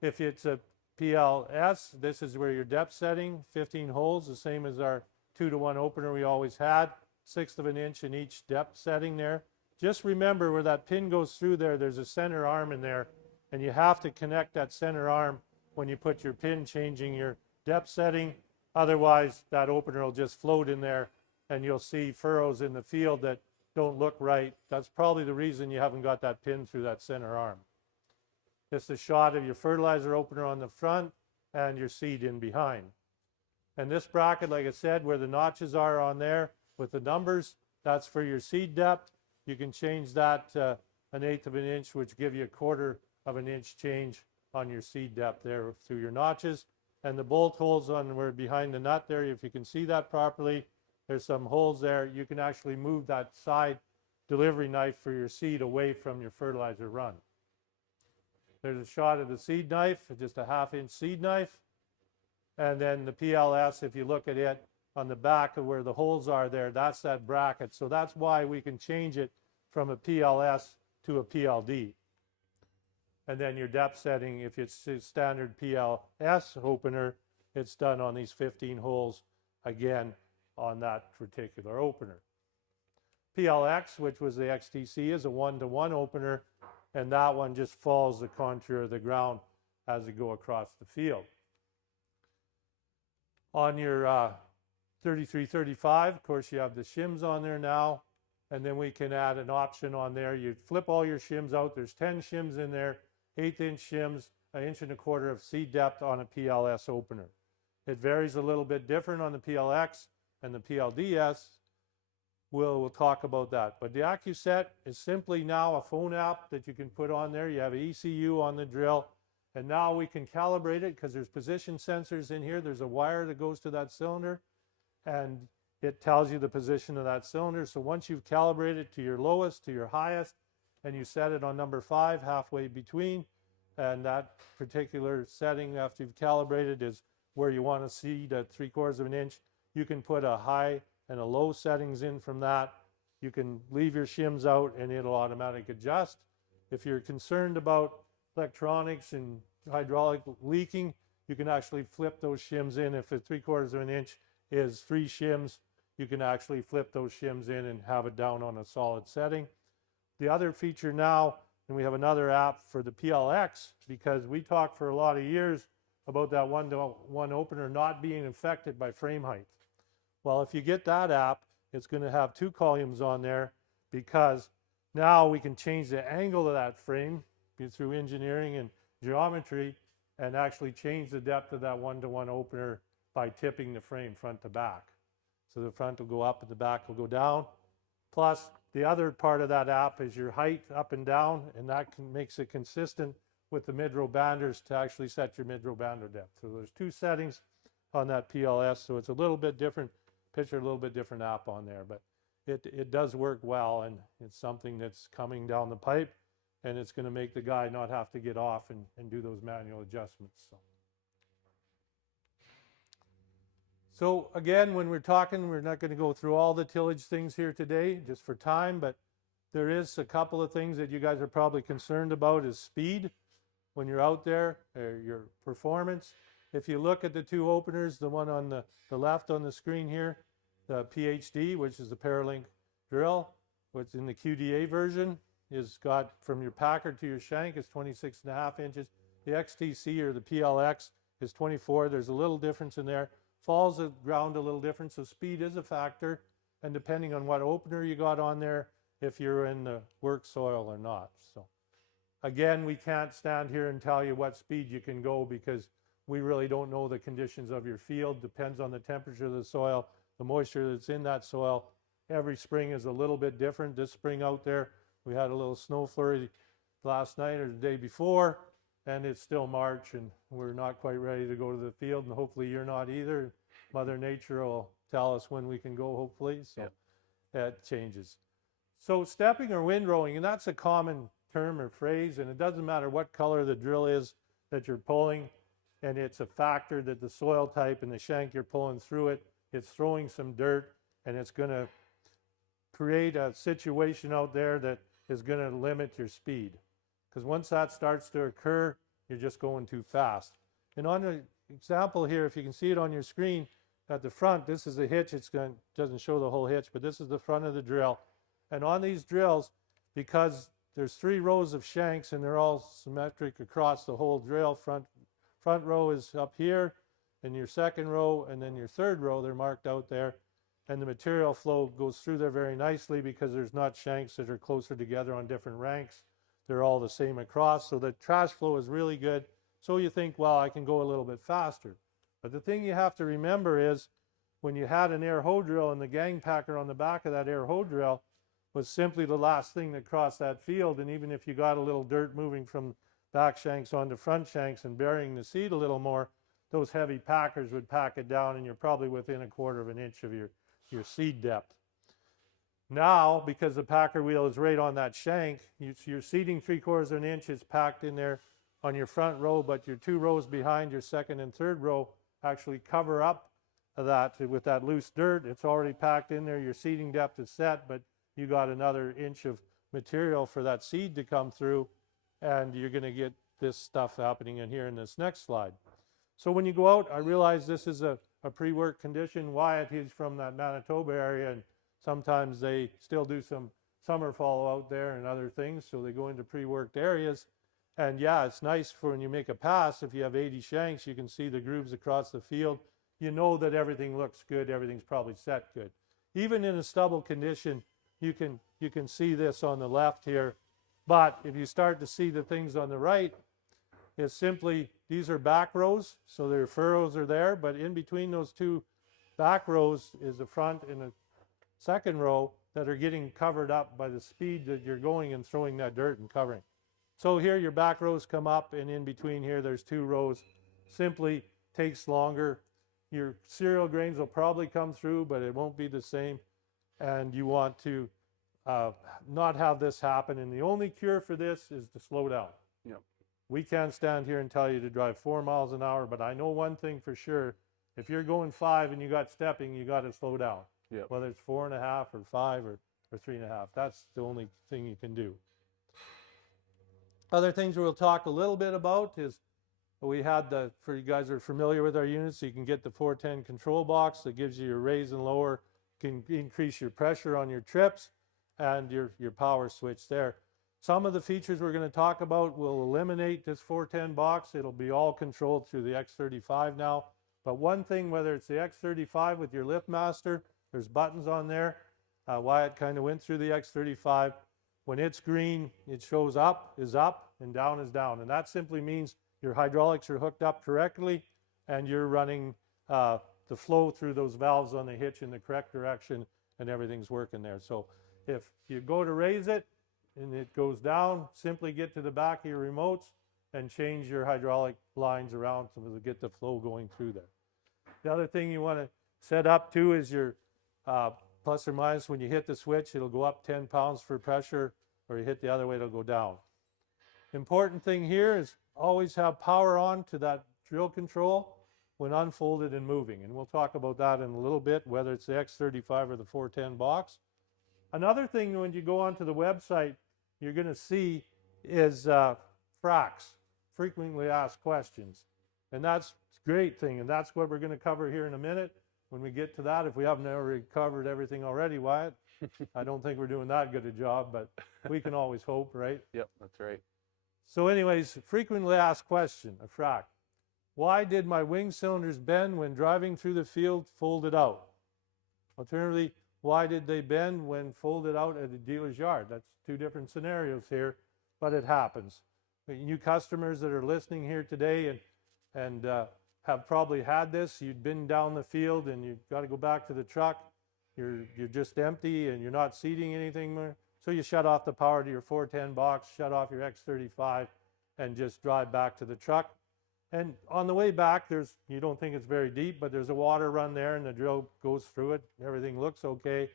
If it's a PLS, this is where your depth setting, 15 holes, the same as our 2-to-1 opener we always had, 1/6 of an inch in each depth setting there. Just remember where that pin goes through there, there's a center arm in there, and you have to connect that center arm when you put your pin changing your depth setting. Otherwise, that opener will just float in there, and you'll see furrows in the field that don't look right. That's probably the reason you haven't got that pin through that center arm. Just a shot of your fertilizer opener on the front and your seed in behind. And this bracket, like I said, where the notches are on there with the numbers, that's for your seed depth. You can change that to 1/8 of an inch, which give you 1/4 of an inch change on your seed depth there through your notches. And the bolt holes on where behind the nut there, if you can see that properly, there's some holes there. You can actually move that side delivery knife for your seed away from your fertilizer run. There's a shot of the seed knife, just a 1/2 inch seed knife. And then the PLS, if you look at it on the back of where the holes are there, that's that bracket. So that's why we can change it from a PLS to a PLD. And then your depth setting, if it's a standard PLS opener, it's done on these 15 holes, again, on that particular opener. PLX, which was the XTC, is a 1-to-1 opener, and that one just follows the contour of the ground as you go across the field. On your 3335, of course, you have the shims on there now, and then we can add an option on there. You flip all your shims out. There's 10 shims in there, 1/8 inch shims, 1 1/4 inch of seed depth on a PLS opener. It varies a little bit different on the PLX and the PLDS. We'll talk about that. But the AccuSet is simply now a phone app that you can put on there. You have an ECU on the drill, and now we can calibrate it because there's position sensors in here. There's a wire that goes to that cylinder, and it tells you the position of that cylinder. So once you've calibrated to your lowest, to your highest, and you set it on number 5, halfway between, and that particular setting after you've calibrated is where you want to seed at 3/4 of an inch, you can put a high and a low settings in from that. You can leave your shims out and it'll automatically adjust. If you're concerned about electronics and hydraulic leaking, you can actually flip those shims in. If it's 3/4 of an inch is 3 shims, you can actually flip those shims in and have it down on a solid setting. The other feature now, and we have another app for the PLX, because we talked for a lot of years about that 1-to-1 opener not being affected by frame height. Well, if you get that app, it's going to have 2 columns on there, because now we can change the angle of that frame through engineering and geometry and actually change the depth of that 1-to-1 opener by tipping the frame front to back. So the front will go up and the back will go down. Plus, the other part of that app is your height up and down, and that makes it consistent with the mid-row banders to actually set your mid-row bander depth. So there's 2 settings on that PLS, so it's a little bit different picture, a little bit different app on there, but it does work well, and it's something that's coming down the pipe, and it's going to make the guy not have to get off and do those manual adjustments. So again, when we're talking, we're not going to go through all the tillage things here today just for time, but there is a couple of things that you guys are probably concerned about is speed when you're out there, your performance. If you look at the 2 openers, the one on the left on the screen here, the PhD, which is the Paralink drill, what's in the QDA version, is got from your packer to your shank is 26.5 inches. The XTC or the PLX is 24. There's a little difference in there. Falls the ground a little different, so speed is a factor, and depending on what opener you got on there, if you're in the work soil or not. So again, we can't stand here and tell you what speed you can go, because we really don't know the conditions of your field. Depends on the temperature of the soil, the moisture that's in that soil. Every spring is a little bit different. This spring out there, we had a little snow flurry last night or the day before, and it's still March, and we're not quite ready to go to the field, and hopefully you're not either. Mother Nature will tell us when we can go, hopefully, so that changes. So stepping or windrowing, and that's a common term or phrase, and it doesn't matter what color the drill is that you're pulling, and it's a factor that the soil type and the shank you're pulling through it, it's throwing some dirt, and it's going to create a situation out there that is going to limit your speed. Because once that starts to occur, you're just going too fast. And on the example here, if you can see it on your screen, at the front, this is the hitch. Doesn't show the whole hitch, but this is the front of the drill. And on these drills, because there's 3 rows of shanks and they're all symmetric across the whole drill, front row is up here, and your second row, and then your third row, they're marked out there. And the material flow goes through there very nicely because there's not shanks that are closer together on different ranks. They're all the same across, so the trash flow is really good. So you think, well, I can go a little bit faster. But the thing you have to remember is when you had an air hoe drill and the gang packer on the back of that air hoe drill was simply the last thing that crossed that field, and even if you got a little dirt moving from back shanks onto front shanks and burying the seed a little more, those heavy packers would pack it down, and you're probably within 1/4 of an inch of your seed depth. Now, because the packer wheel is right on that shank, your seeding 3/4 of an inch is packed in there on your front row, but your 2 rows behind your second and third row actually cover up that with that loose dirt. It's already packed in there. Your seeding depth is set, but you got another inch of material for that seed to come through, and you're going to get this stuff happening in here in this next slide. So when you go out, I realize this is a pre-work condition. Wyatt, he's from that Manitoba area, and sometimes they still do some summer follow out there and other things, so they go into pre-worked areas. And yeah, it's nice for when you make a pass, if you have 80 shanks, you can see the grooves across the field. You know that everything looks good, everything's probably set good. Even in a stubble condition, you can see this on the left here. But if you start to see the things on the right, it's simply, these are back rows, so their furrows are there, but in between those 2 back rows is the front and the second row that are getting covered up by the speed that you're going and throwing that dirt and covering. So here your back rows come up, and in between here there's 2 rows. Simply takes longer your cereal grains will probably come through, but it won't be the same. And you want to not have this happen. And the only cure for this is to slow down. Yep. We can't stand here and tell you to drive 4 miles an hour, but I know one thing for sure. If you're going 5 and you got stepping, you got to slow down. Yep. Whether it's 4.5 or 5 or 3.5. That's the only thing you can do. Other things we'll talk a little bit about is we had for you guys who are familiar with our units, so you can get the 410 control box that gives you your raise and lower, can increase your pressure on your trips, and your power switch there. Some of the features we're going to talk about will eliminate this 410 box. It'll be all controlled through the X35 now. But one thing, whether it's the X35 with your LiftMaster, there's buttons on there. Wyatt kind of went through the X35. When it's green, it shows up is up and down is down. And that simply means your hydraulics are hooked up correctly and you're running the flow through those valves on the hitch in the correct direction and everything's working there. So if you go to raise it and it goes down, simply get to the back of your remotes and change your hydraulic lines around to get the flow going through there. The other thing you want to set up too is your plus or minus. When you hit the switch, it'll go up 10 pounds for pressure, or you hit the other way, it'll go down. Important thing here is always have power on to that drill control when unfolded and moving. And we'll talk about that in a little bit, whether it's the X35 or the 410 box. Another thing when you go onto the website, you're going to see is FRACs, frequently asked questions. And that's a great thing. And that's what we're going to cover here in a minute. When we get to that, if we haven't already covered everything already, Wyatt, I don't think we're doing that good a job, but we can always hope, right? Yep, that's right. So anyways, frequently asked question, a FRAC. Why did my wing cylinders bend when driving through the field folded out? Alternatively, why did they bend when folded out at a dealer's yard? That's two different scenarios here, but it happens. You customers that are listening here today and have probably had this. You've been down the field and you've got to go back to the truck. You're just empty and you're not seating anything more. So you shut off the power to your 410 box, shut off your X35, and just drive back to the truck. And on the way back, you don't think it's very deep, but there's a water run there and the drill goes through it. Everything looks okay.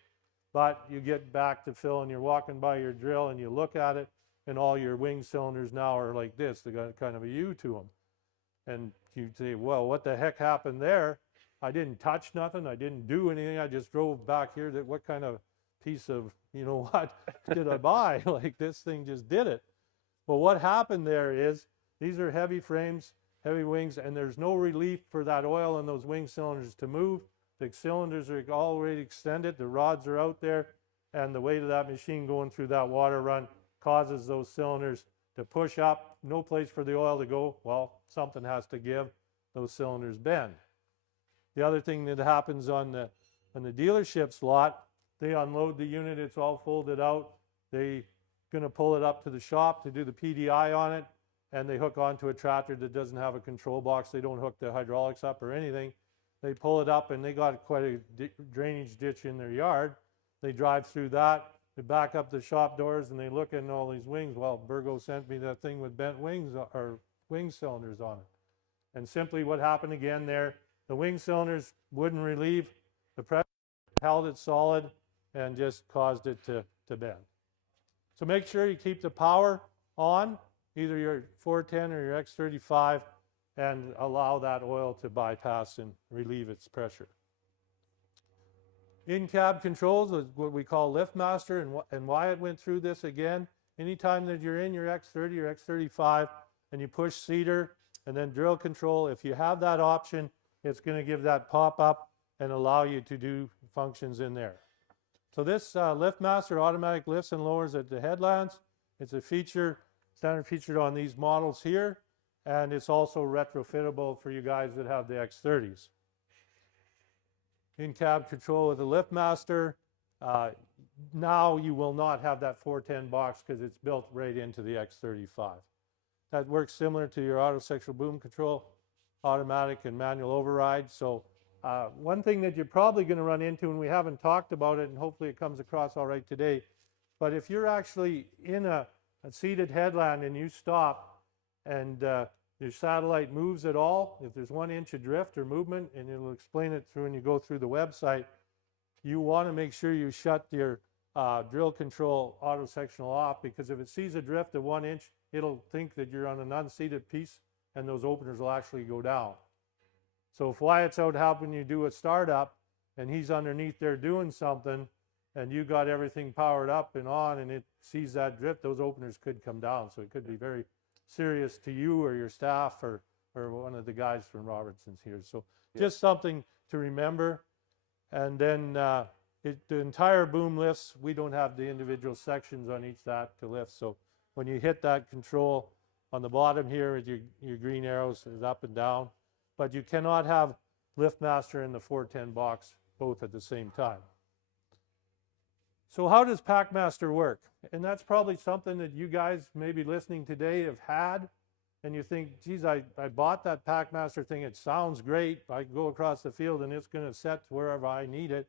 But you get back to fill and you're walking by your drill and you look at it and all your wing cylinders now are like this. They got kind of a U to them. And you say, well, what the heck happened there? I didn't touch nothing. I didn't do anything. I just drove back here. What kind of piece of, you know what, did I buy? Like this thing just did it. Well, what happened there is these are heavy frames, heavy wings, and there's no relief for that oil in those wing cylinders to move. The cylinders are already extended. The rods are out there. And the weight of that machine going through that water run causes those cylinders to push up. No place for the oil to go. Well, something has to give. Those cylinders bend. The other thing that happens on the dealership's lot, they unload the unit, it's all folded out. They're going to pull it up to the shop to do the PDI on it, and they hook onto a tractor that doesn't have a control box. They don't hook the hydraulics up or anything. They pull it up, and they got quite a drainage ditch in their yard. They drive through that. They back up the shop doors, and they look in all these wings. Well, Bourgault sent me that thing with bent wings or wing cylinders on it. And simply what happened again there, the wing cylinders wouldn't relieve. The pressure held it solid and just caused it to bend. So make sure you keep the power on, either your 410 or your X35, and allow that oil to bypass and relieve its pressure. In-cab controls is what we call LiftMaster, and Wyatt went through this again. Anytime that you're in your X30 or X35 and you push cedar and then drill control, if you have that option, it's going to give that pop-up and allow you to do functions in there. So this LiftMaster automatic lifts and lowers at the headlands. It's a feature, standard featured on these models here, and it's also retrofittable for you guys that have the X30s. In-cab control with the LiftMaster. Now you will not have that 410 box because it's built right into the X35. That works similar to your auto sectional boom control, automatic and manual override. So one thing that you're probably going to run into, and we haven't talked about it, and hopefully it comes across all right today, but if you're actually in a seated headland and you stop and your satellite moves at all, if there's 1 inch of drift or movement, and it'll explain it through when you go through the website, you want to make sure you shut your drill control auto sectional off, because if it sees a drift of 1 inch, it'll think that you're on an unseated piece, and those openers will actually go down. So if Wyatt's out helping you do a startup, and he's underneath there doing something, and you got everything powered up and on, and it sees that drift, those openers could come down. So it could be very serious to you or your staff or one of the guys from Robertson's here. So just something to remember. And then the entire boom lifts. We don't have the individual sections on each that to lift. So when you hit that control on the bottom here, your green arrows is up and down. But you cannot have LiftMaster and the 410 box both at the same time. So how does PackMaster work? And that's probably something that you guys maybe listening today have had, and you think, geez, I bought that PackMaster thing. It sounds great. I go across the field and it's going to set wherever I need it.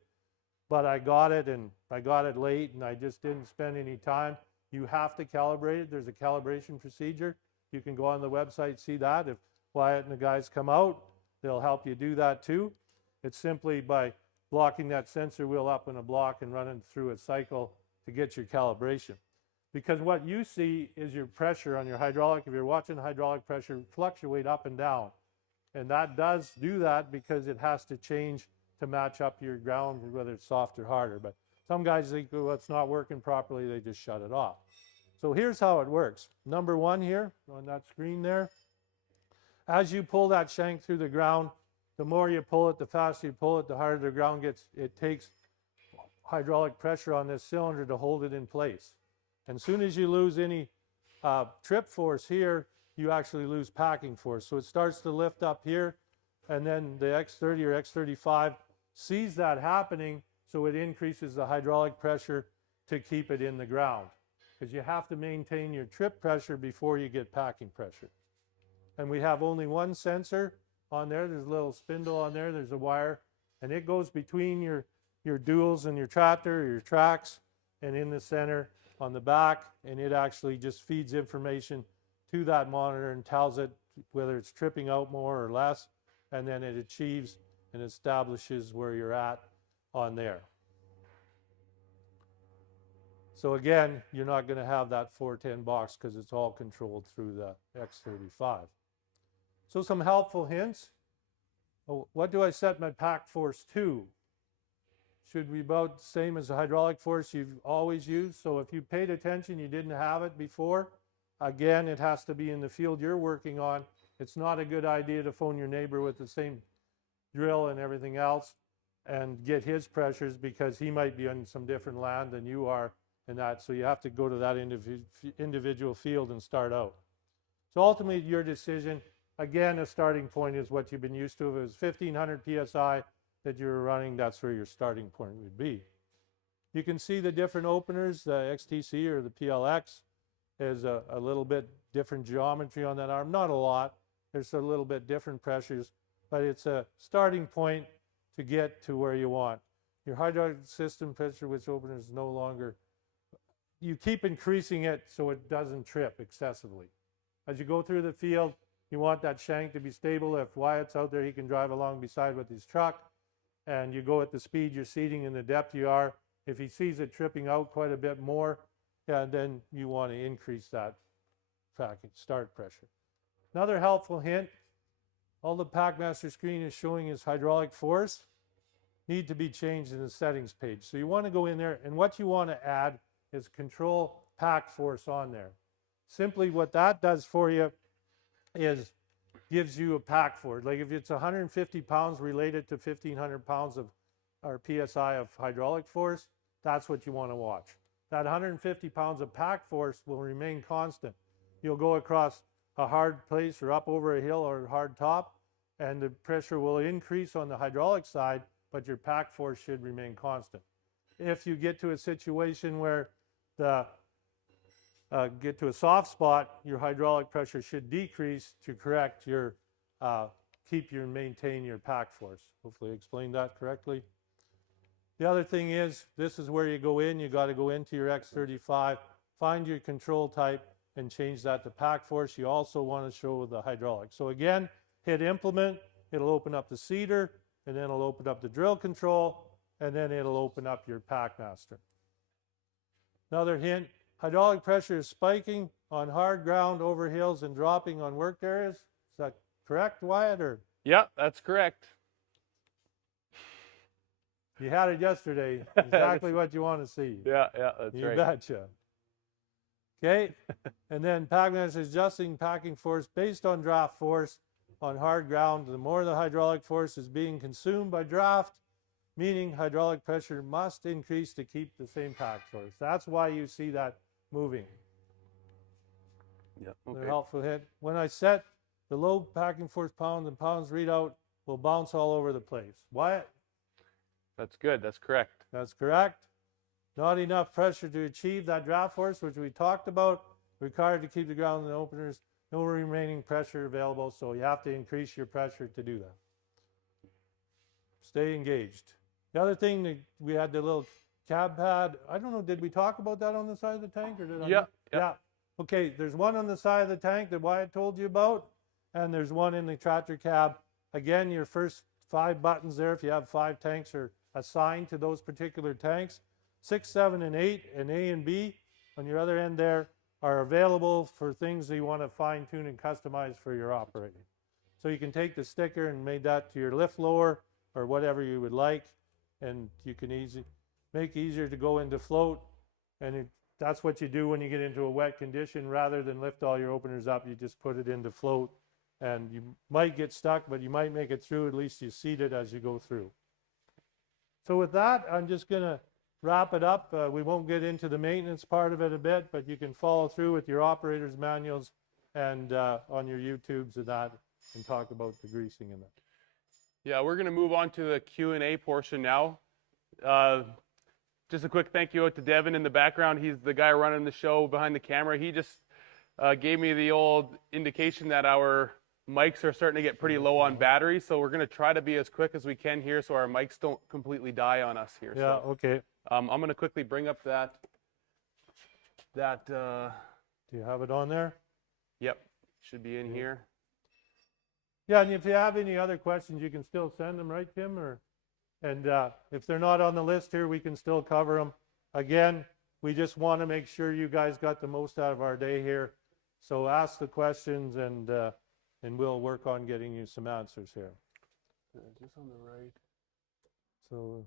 But I got it, and I got it late, and I just didn't spend any time. You have to calibrate it. There's a calibration procedure. You can go on the website, see that. If Wyatt and the guys come out, they'll help you do that too. It's simply by blocking that sensor wheel up in a block and running through a cycle to get your calibration. Because what you see is your pressure on your hydraulic. If you're watching hydraulic pressure fluctuate up and down. And that does do that because it has to change to match up your ground, whether it's soft or harder. But some guys think, oh, it's not working properly, they just shut it off. So here's how it works. Number 1 here on that screen there. As you pull that shank through the ground, the more you pull it, the faster you pull it, the harder the ground gets. It takes hydraulic pressure on this cylinder to hold it in place. And as soon as you lose any trip force here, you actually lose packing force. So it starts to lift up here, and then the X30 or X35 sees that happening, so it increases the hydraulic pressure to keep it in the ground. Because you have to maintain your trip pressure before you get packing pressure. And we have only one sensor on there. There's a little spindle on there. There's a wire, and it goes between your duals and your tractor, or your tracks, and in the center on the back, and it actually just feeds information to that monitor and tells it whether it's tripping out more or less, and then it achieves and establishes where you're at on there. So again, you're not going to have that 410 box because it's all controlled through the X35. So some helpful hints. Oh, what do I set my pack force to? Should be about the same as the hydraulic force you've always used. So if you paid attention, you didn't have it before, again, it has to be in the field you're working on. It's not a good idea to phone your neighbor with the same drill and everything else and get his pressures, because he might be on some different land than you are and that. So you have to go to that individual field and start out. So ultimately, your decision. Again, a starting point is what you've been used to. If it was 1500 PSI that you're running, that's where your starting point would be. You can see the different openers. The XTC or the PLX is a little bit different geometry on that arm. Not a lot. There's a little bit different pressures, but it's a starting point to get to where you want. Your hydraulic system pressure, which opener is no longer, you keep increasing it so it doesn't trip excessively. As you go through the field, you want that shank to be stable. If Wyatt's out there, he can drive along beside with his truck, and you go at the speed you're seating and the depth you are. If he sees it tripping out quite a bit more, then you want to increase that start pressure. Another helpful hint, all the PackMaster screen is showing is hydraulic force need to be changed in the settings page. So you want to go in there, and what you want to add is control pack force on there. Simply what that does for you is gives you a pack force. Like if it's 150 pounds related to 1,500 pounds of or PSI of hydraulic force, that's what you want to watch. That 150 pounds of pack force will remain constant. You'll go across a hard place or up over a hill or a hard top, and the pressure will increase on the hydraulic side, but your pack force should remain constant. If you get to a situation where get to a soft spot, your hydraulic pressure should decrease to correct your, maintain your pack force. Hopefully I explained that correctly. The other thing is, this is where you go in. You got to go into your X35, find your control type, and change that to pack force. You also want to show the hydraulic. So again, hit implement, it'll open up the seeder, and then it'll open up the drill control, and then it'll open up your pack master. Another hint, hydraulic pressure is spiking on hard ground over hills and dropping on worked areas. Is that correct, Wyatt? Or Yeah, that's correct. you had it yesterday, exactly what you want to see. Yeah, that's You right. betcha. Okay, and then pack master is adjusting packing force based on draft force on hard ground. The more the hydraulic force is being consumed by draft, meaning hydraulic pressure must increase to keep the same pack force. That's why you see that moving. Yeah, They're okay. helpful hit. When I set the low packing force pounds and pounds readout will bounce all over the place. Wyatt? That's good. That's correct. That's correct. Not enough pressure to achieve that draft force, which we talked about. Required to keep the ground in the openers. No remaining pressure available, so you have to increase your pressure to do that. Stay engaged. The other thing, that we had the little cab pad. I don't know, did we talk about that on the side of the tank? Or did I? Yeah. Yeah. Okay, there's one on the side of the tank that Wyatt told you about, and there's one in the tractor cab. Again, your first 5 buttons there, if you have 5 tanks, are assigned to those particular tanks. 6, 7, and 8, and A and B on your other end there are available for things that you want to fine tune and customize for your operating. So you can take the sticker and make that to your lift lower or whatever you would like, and you can make easier to go into float. And that's what you do when you get into a wet condition. Rather than lift all your openers up, you just put it into float, and you might get stuck, but you might make it through. At least you seat it as you go through. So with that, I'm just going to wrap it up. We won't get into the maintenance part of it a bit, but you can follow through with your operator's manuals and on your YouTubes and that, and talk about the greasing and that. Yeah, we're going to move on to the Q&A portion now. Just a quick thank you out to Devin in the background. He's the guy running the show behind the camera. He just gave me the old indication that our mics are starting to get pretty low on battery, so we're going to try to be as quick as we can here so our mics don't completely die on us here. Yeah, So, okay. I'm going to quickly bring up that Do you have it on there? yep, should be in here. Yeah, and if you have any other questions, you can still send them, right, Tim? And if they're not on the list here, we can still cover them. Again, we just want to make sure you guys got the most out of our day here. So ask the questions, and we'll work on getting you some answers here. Just on the right. So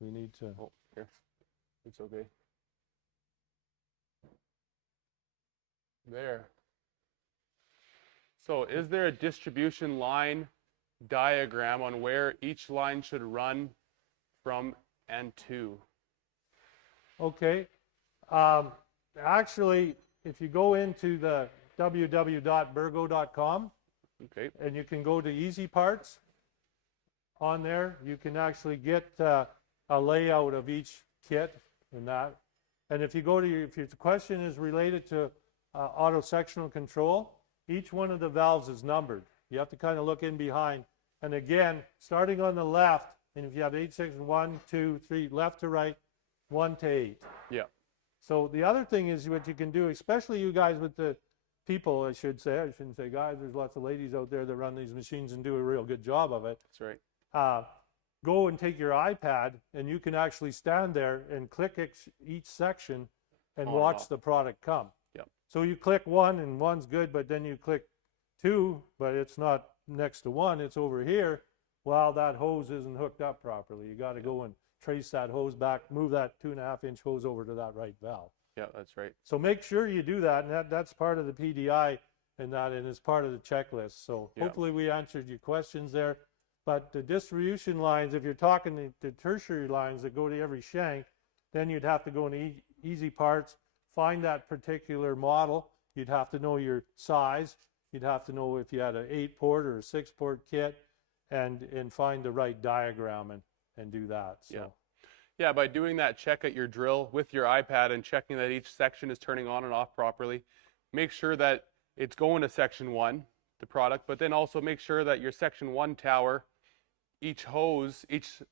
we need to. Oh, here. It's okay. There. So is there a distribution line diagram on where each line should run from and to? Okay. Actually, if you go into the www.bourgault.com, Okay. and you can go to Easy Parts, on there you can actually get a layout of each kit and that. And if you go to if your question is related to auto sectional control, each one of the valves is numbered. You have to kind of look in behind. And again, starting on the left, and if you have 8, 6, 1, 2, 3, left to right, 1 to 8. Yeah. So the other thing is what you can do, especially you guys with the people, I should say, I shouldn't say guys, there's lots of ladies out there that run these machines and do a real good job of it. That's right. Go and take your iPad, and you can actually stand there and click each section and On and watch off. the product come. Yep. So you click 1 and 1's good, but then you click 2, but it's not next to 1, it's over here. Well, that hose isn't hooked up properly. You got to go and trace that hose back, move that 2.5-inch hose over to that right valve. Yeah, that's right. So make sure you do that, and that's part of the PDI and that, and it's part of the checklist. So Yeah. hopefully we answered your questions there. But the distribution lines, if you're talking the tertiary lines that go to every shank, then you'd have to go into Easy Parts, find that particular model. You'd have to know your size. You'd have to know if you had an 8-port or a 6-port kit, and find the right diagram and do that. So. Yeah. Yeah, by doing that check at your drill with your iPad and checking that each section is turning on and off properly, make sure that it's going to section 1, the product, but then also make sure that your section 1 tower, each hose, each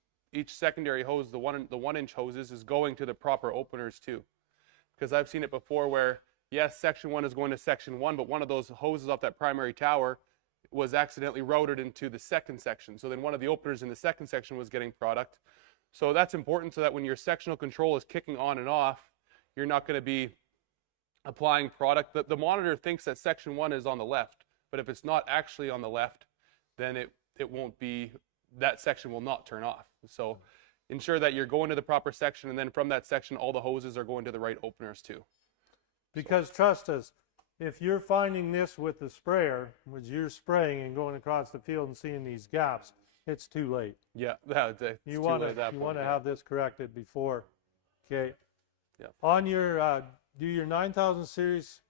secondary hose, the 1-inch hoses, is going to the proper openers too. Because I've seen it before where yes, section 1 is going to section 1, but one of those hoses off that primary tower was accidentally routed into the second section. So then one of the openers in the second section was getting product. So that's important so that when your sectional control is kicking on and off, you're not going to be applying product. The monitor thinks that section 1 is on the left, but if it's not actually on the left, then it won't be, that section will not turn off. So ensure that you're going to the proper section, and then from that section, all the hoses are going to the right openers too. Because trust us, if you're finding this with the sprayer, which you're spraying and going across the field and seeing these gaps, it's too late. Yeah, You want to have this corrected before. Okay. Yeah. On your do your 9000 series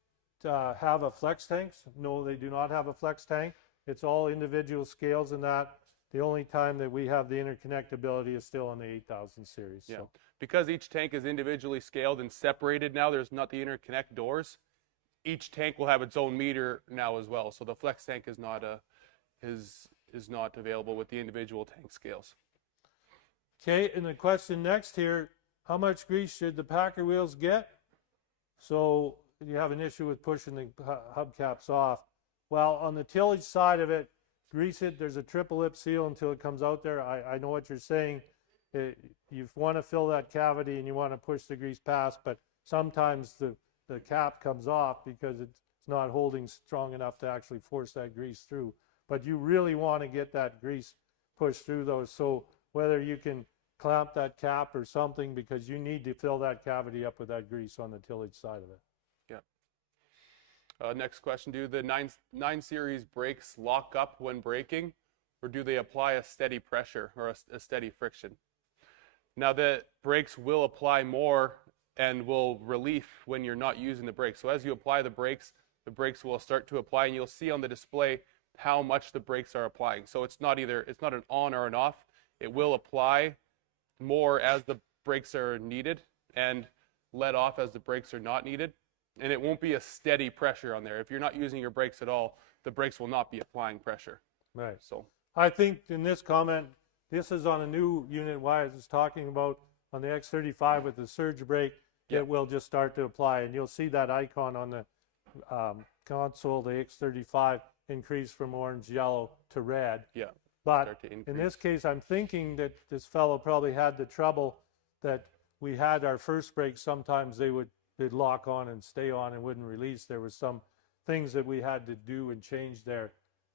have a flex tank? No, they do not have a flex tank. It's all individual scales in that. The only time that we have the interconnectability is still on the 8000 series. Yeah. So. Because each tank is individually scaled and separated now, there's not the interconnect doors. Each tank will have its own meter now as well. So the flex tank is not available with the individual tank scales. Okay, and the question next here, how much grease should the packer wheels get? So you have an issue with pushing the hubcaps off. Well, on the tillage side of it, grease it. There's a triple lip seal until it comes out there. I know what you're saying. You want to fill that cavity and you want to push the grease past, but sometimes the cap comes off because it's not holding strong enough to actually force that grease through. But you really want to get that grease pushed through those. So whether you can clamp that cap or something, because you need to fill that cavity up with that grease on the tillage side of it. Yeah. Next question, do the 9 series brakes lock up when braking, or do they apply a steady pressure or a steady friction? Now the brakes will apply more and will relief when you're not using the brakes. So as you apply the brakes will start to apply, and you'll see on the display how much the brakes are applying. So it's not an on or an off. It will apply more as the brakes are needed and let off as the brakes are not needed. And it won't be a steady pressure on there. If you're not using your brakes at all, the brakes will not be applying pressure. Right. So I think in this comment, this is on a new unit I was talking about on the X35 with the surge brake. Yep. It will just start to apply, and you'll see that icon on the console, the X35, increase from orange, yellow to red. yeah. But Start to in increase. this case, I'm thinking that this fellow probably had the trouble that we had our first brakes. Sometimes they'd lock on and stay on and wouldn't release. There was some things that we had to do and change there.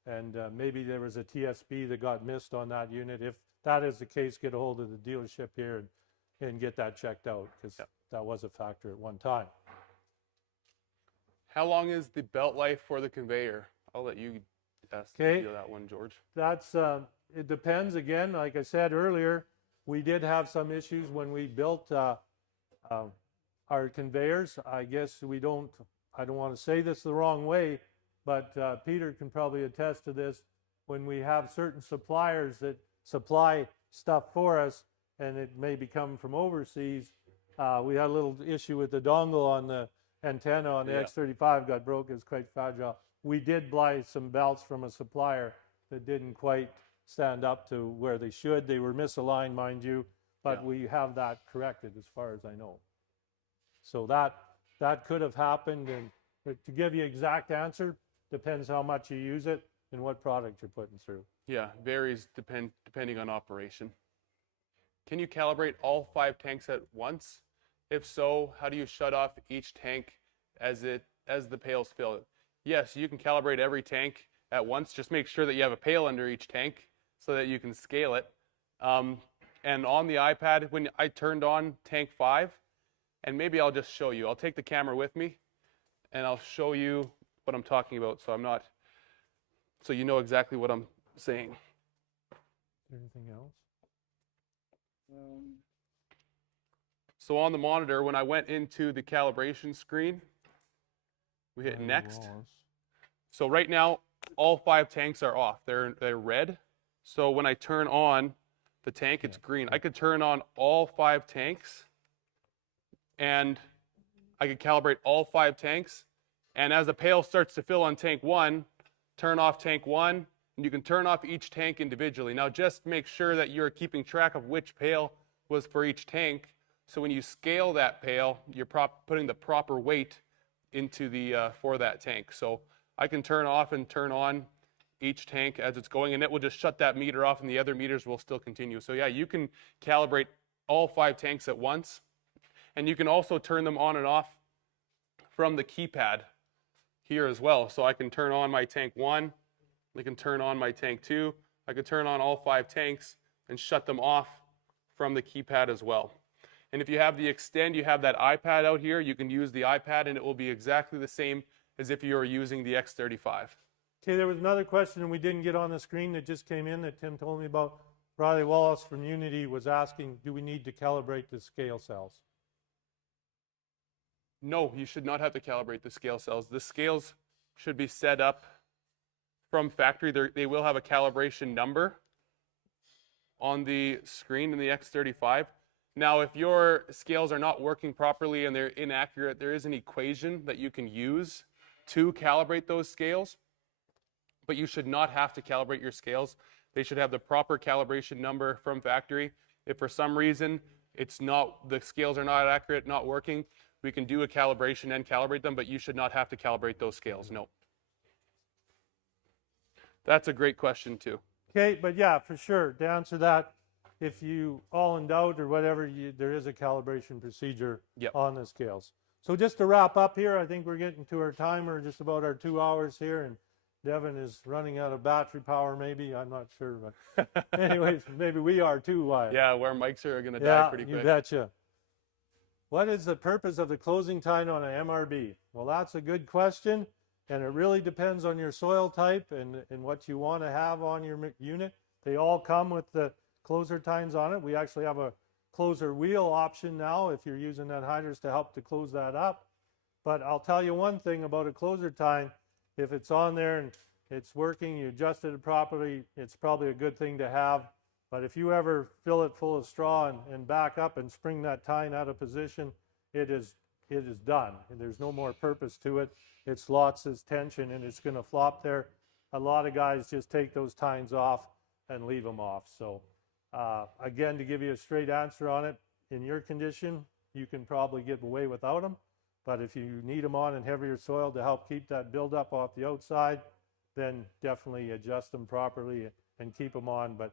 And maybe there was a TSB that got missed on that unit. If that is the case, get a hold of the dealership here and get that checked out, because that was a factor at one time. How long is the belt life for the conveyor? I'll let you deal that one, George. That's it depends. Again, like I said earlier, we did have some issues when we built our conveyors. I guess I don't want to say this the wrong way, but Peter can probably attest to this. When we have certain suppliers that supply stuff for us, and it may be coming from overseas, we had a little issue with the dongle on the antenna on the X35 got broke. It's quite fragile. We did buy some belts from a supplier that didn't quite stand up to where they should. They were misaligned, mind you, but we have that corrected as far as I know. So that could have happened, and to give you exact answer, depends how much you use it and what product you're putting through. Yeah, varies depending on operation. Can you calibrate all 5 tanks at once? If so, how do you shut off each tank as the pails fill? Yes, you can calibrate every tank at once. Just make sure that you have a pail under each tank so that you can scale it. And on the iPad, when I turned on tank 5, and maybe I'll just show you. I'll take the camera with me, and I'll show you what I'm talking about, so you know exactly what I'm saying. Anything else? So on the monitor, when I went into the calibration screen, we hit next. So right now, all 5 tanks are off. They're red. So when I turn on the tank, it's green. I could turn on all 5 tanks, and I could calibrate all 5 tanks. And as the pail starts to fill on tank 1, turn off tank 1, and you can turn off each tank individually. Now just make sure that you're keeping track of which pail was for each tank. So when you scale that pail, you're putting the proper weight into the for that tank. So I can turn off and turn on each tank as it's going, and it will just shut that meter off, and the other meters will still continue. So yeah, you can calibrate all 5 tanks at once, and you can also turn them on and off from the keypad here as well. So I can turn on my tank 1, I can turn on my tank 2, I can turn on all 5 tanks and shut them off from the keypad as well. And if you have the Extend, you have that iPad out here, you can use the iPad and it will be exactly the same as if you were using the X35. Okay, there was another question and we didn't get on the screen that just came in that Tim told me about. Riley Wallace from Unity was asking, do we need to calibrate the scale cells? No, you should not have to calibrate the scale cells. The scales should be set up from factory. They will have a calibration number on the screen in the X35. Now, if your scales are not working properly and they're inaccurate, there is an equation that you can use to calibrate those scales, but you should not have to calibrate your scales. They should have the proper calibration number from factory. If for some reason the scales are not accurate, not working, we can do a calibration and calibrate them, but you should not have to calibrate those scales, no. That's a great question too. Okay, but yeah, for sure, to answer that, if you all in doubt or whatever, there is a calibration procedure on the scales. So just to wrap up here, I think we're getting to our timer, just about our 2 hours here, and Devin is running out of battery power maybe, I'm not sure, but anyways, maybe we are too. Yeah, where mics are going to die pretty quick. You betcha. What is the purpose of the closing time on an MRB? Well, that's a good question, and it really depends on your soil type and what you want to have on your unit. They all come with the closer tines on it. We actually have a closer wheel option now if you're using that hydrous to help to close that up. But I'll tell you one thing about a closer tine. If it's on there and it's working, you adjusted it properly, it's probably a good thing to have. But if you ever fill it full of straw and back up and spring that tine out of position, it is done. And there's no more purpose to it. It's lots of tension and it's going to flop there. A lot of guys just take those tines off and leave them off. So again, to give you a straight answer on it, in your condition, you can probably get away without them. But if you need them on in heavier soil to help keep that buildup off the outside, then definitely adjust them properly and keep them on. But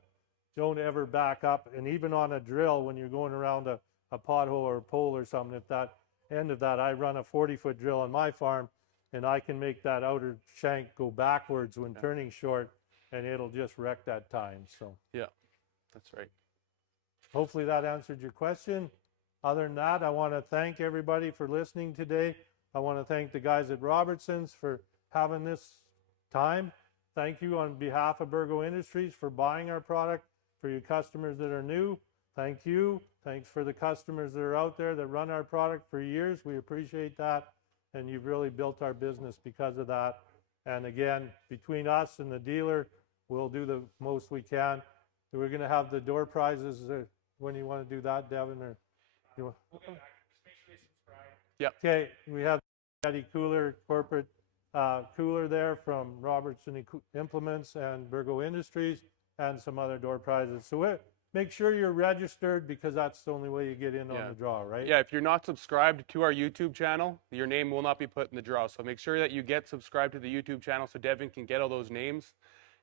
don't ever back up. And even on a drill, when you're going around a pothole or a pole or something, at that end of that, I run a 40-foot drill on my farm, and I can make that outer shank go backwards when turning short, and it'll just wreck that tine. So yeah, that's right. Hopefully that answered your question. Other than that, I want to thank everybody for listening today. I want to thank the guys at Robertson's for having this time. Thank you on behalf of Bourgault Industries for buying our product. For you customers that are new, thank you. Thanks for the customers that are out there that run our product for years. We appreciate that. And you've really built our business because of that. And again, between us and the dealer, we'll do the most we can. We're going to have the door prizes. When you want to do that, Devin? Or you want? We'll get back. Just make sure they subscribe. Yep. Okay, we have the Yeti cooler, corporate cooler there from Robertson Implements and Bourgault Industries, and some other door prizes. So make sure you're registered, because that's the only way you get in on the draw, right? Yeah, if you're not subscribed to our YouTube channel, your name will not be put in the draw. So make sure that you get subscribed to the YouTube channel so Devin can get all those names.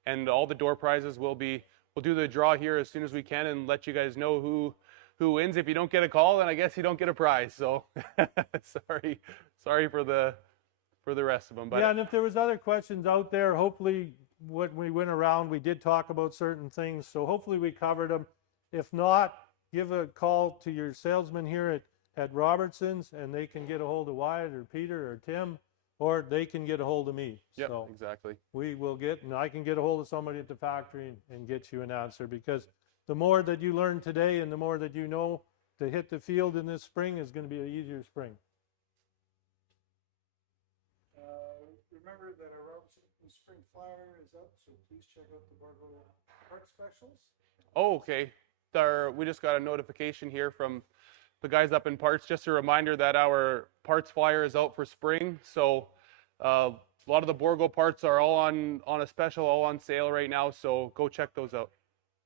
And all the door prizes we'll do the draw here as soon as we can and let you guys know who wins. If you don't get a call, then I guess you don't get a prize. So sorry for the rest of them. But yeah, and if there was other questions out there, hopefully when we went around, we did talk about certain things. So hopefully we covered them. If not, give a call to your salesman here at Robertson's, and they can get a hold of Wyatt or Peter or Tim, or they can get a hold of me. Yeah, so exactly. We will and I can get a hold of somebody at the factory and get you an answer, because the more that you learn today and the more that you know to hit the field in this spring is going to be an easier spring. Remember that our Robertson Spring Flyer is up, so please check out the Bourgault Park Specials. Oh, okay. We just got a notification here from the guys up in parts. Just a reminder that our parts flyer is out for spring. So a lot of the Bourgault parts are all on a special, all on sale right now. So go check those out.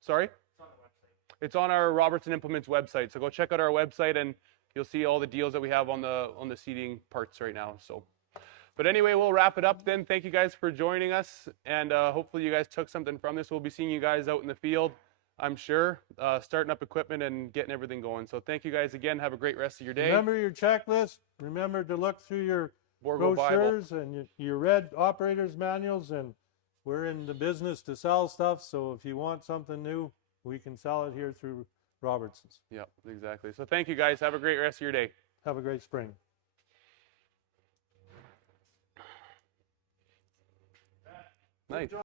Sorry? It's on the website. It's on our Robertson Implements website. So go check out our website and you'll see all the deals that we have on the seating parts right now. So But anyway, we'll wrap it up then. Thank you guys for joining us, and hopefully you guys took something from this. We'll be seeing you guys out in the field, I'm sure, starting up equipment and getting everything going. So thank you guys again. Have a great rest of your day. Remember your checklist. Remember to look through your Bourgault Bible. brochures and your red operators manuals, and we're in the business to sell stuff, so if you want something new, we can sell it here through Robertson's. Yep, exactly. So thank you guys. Have a great rest of your day. Have a great spring. Nice.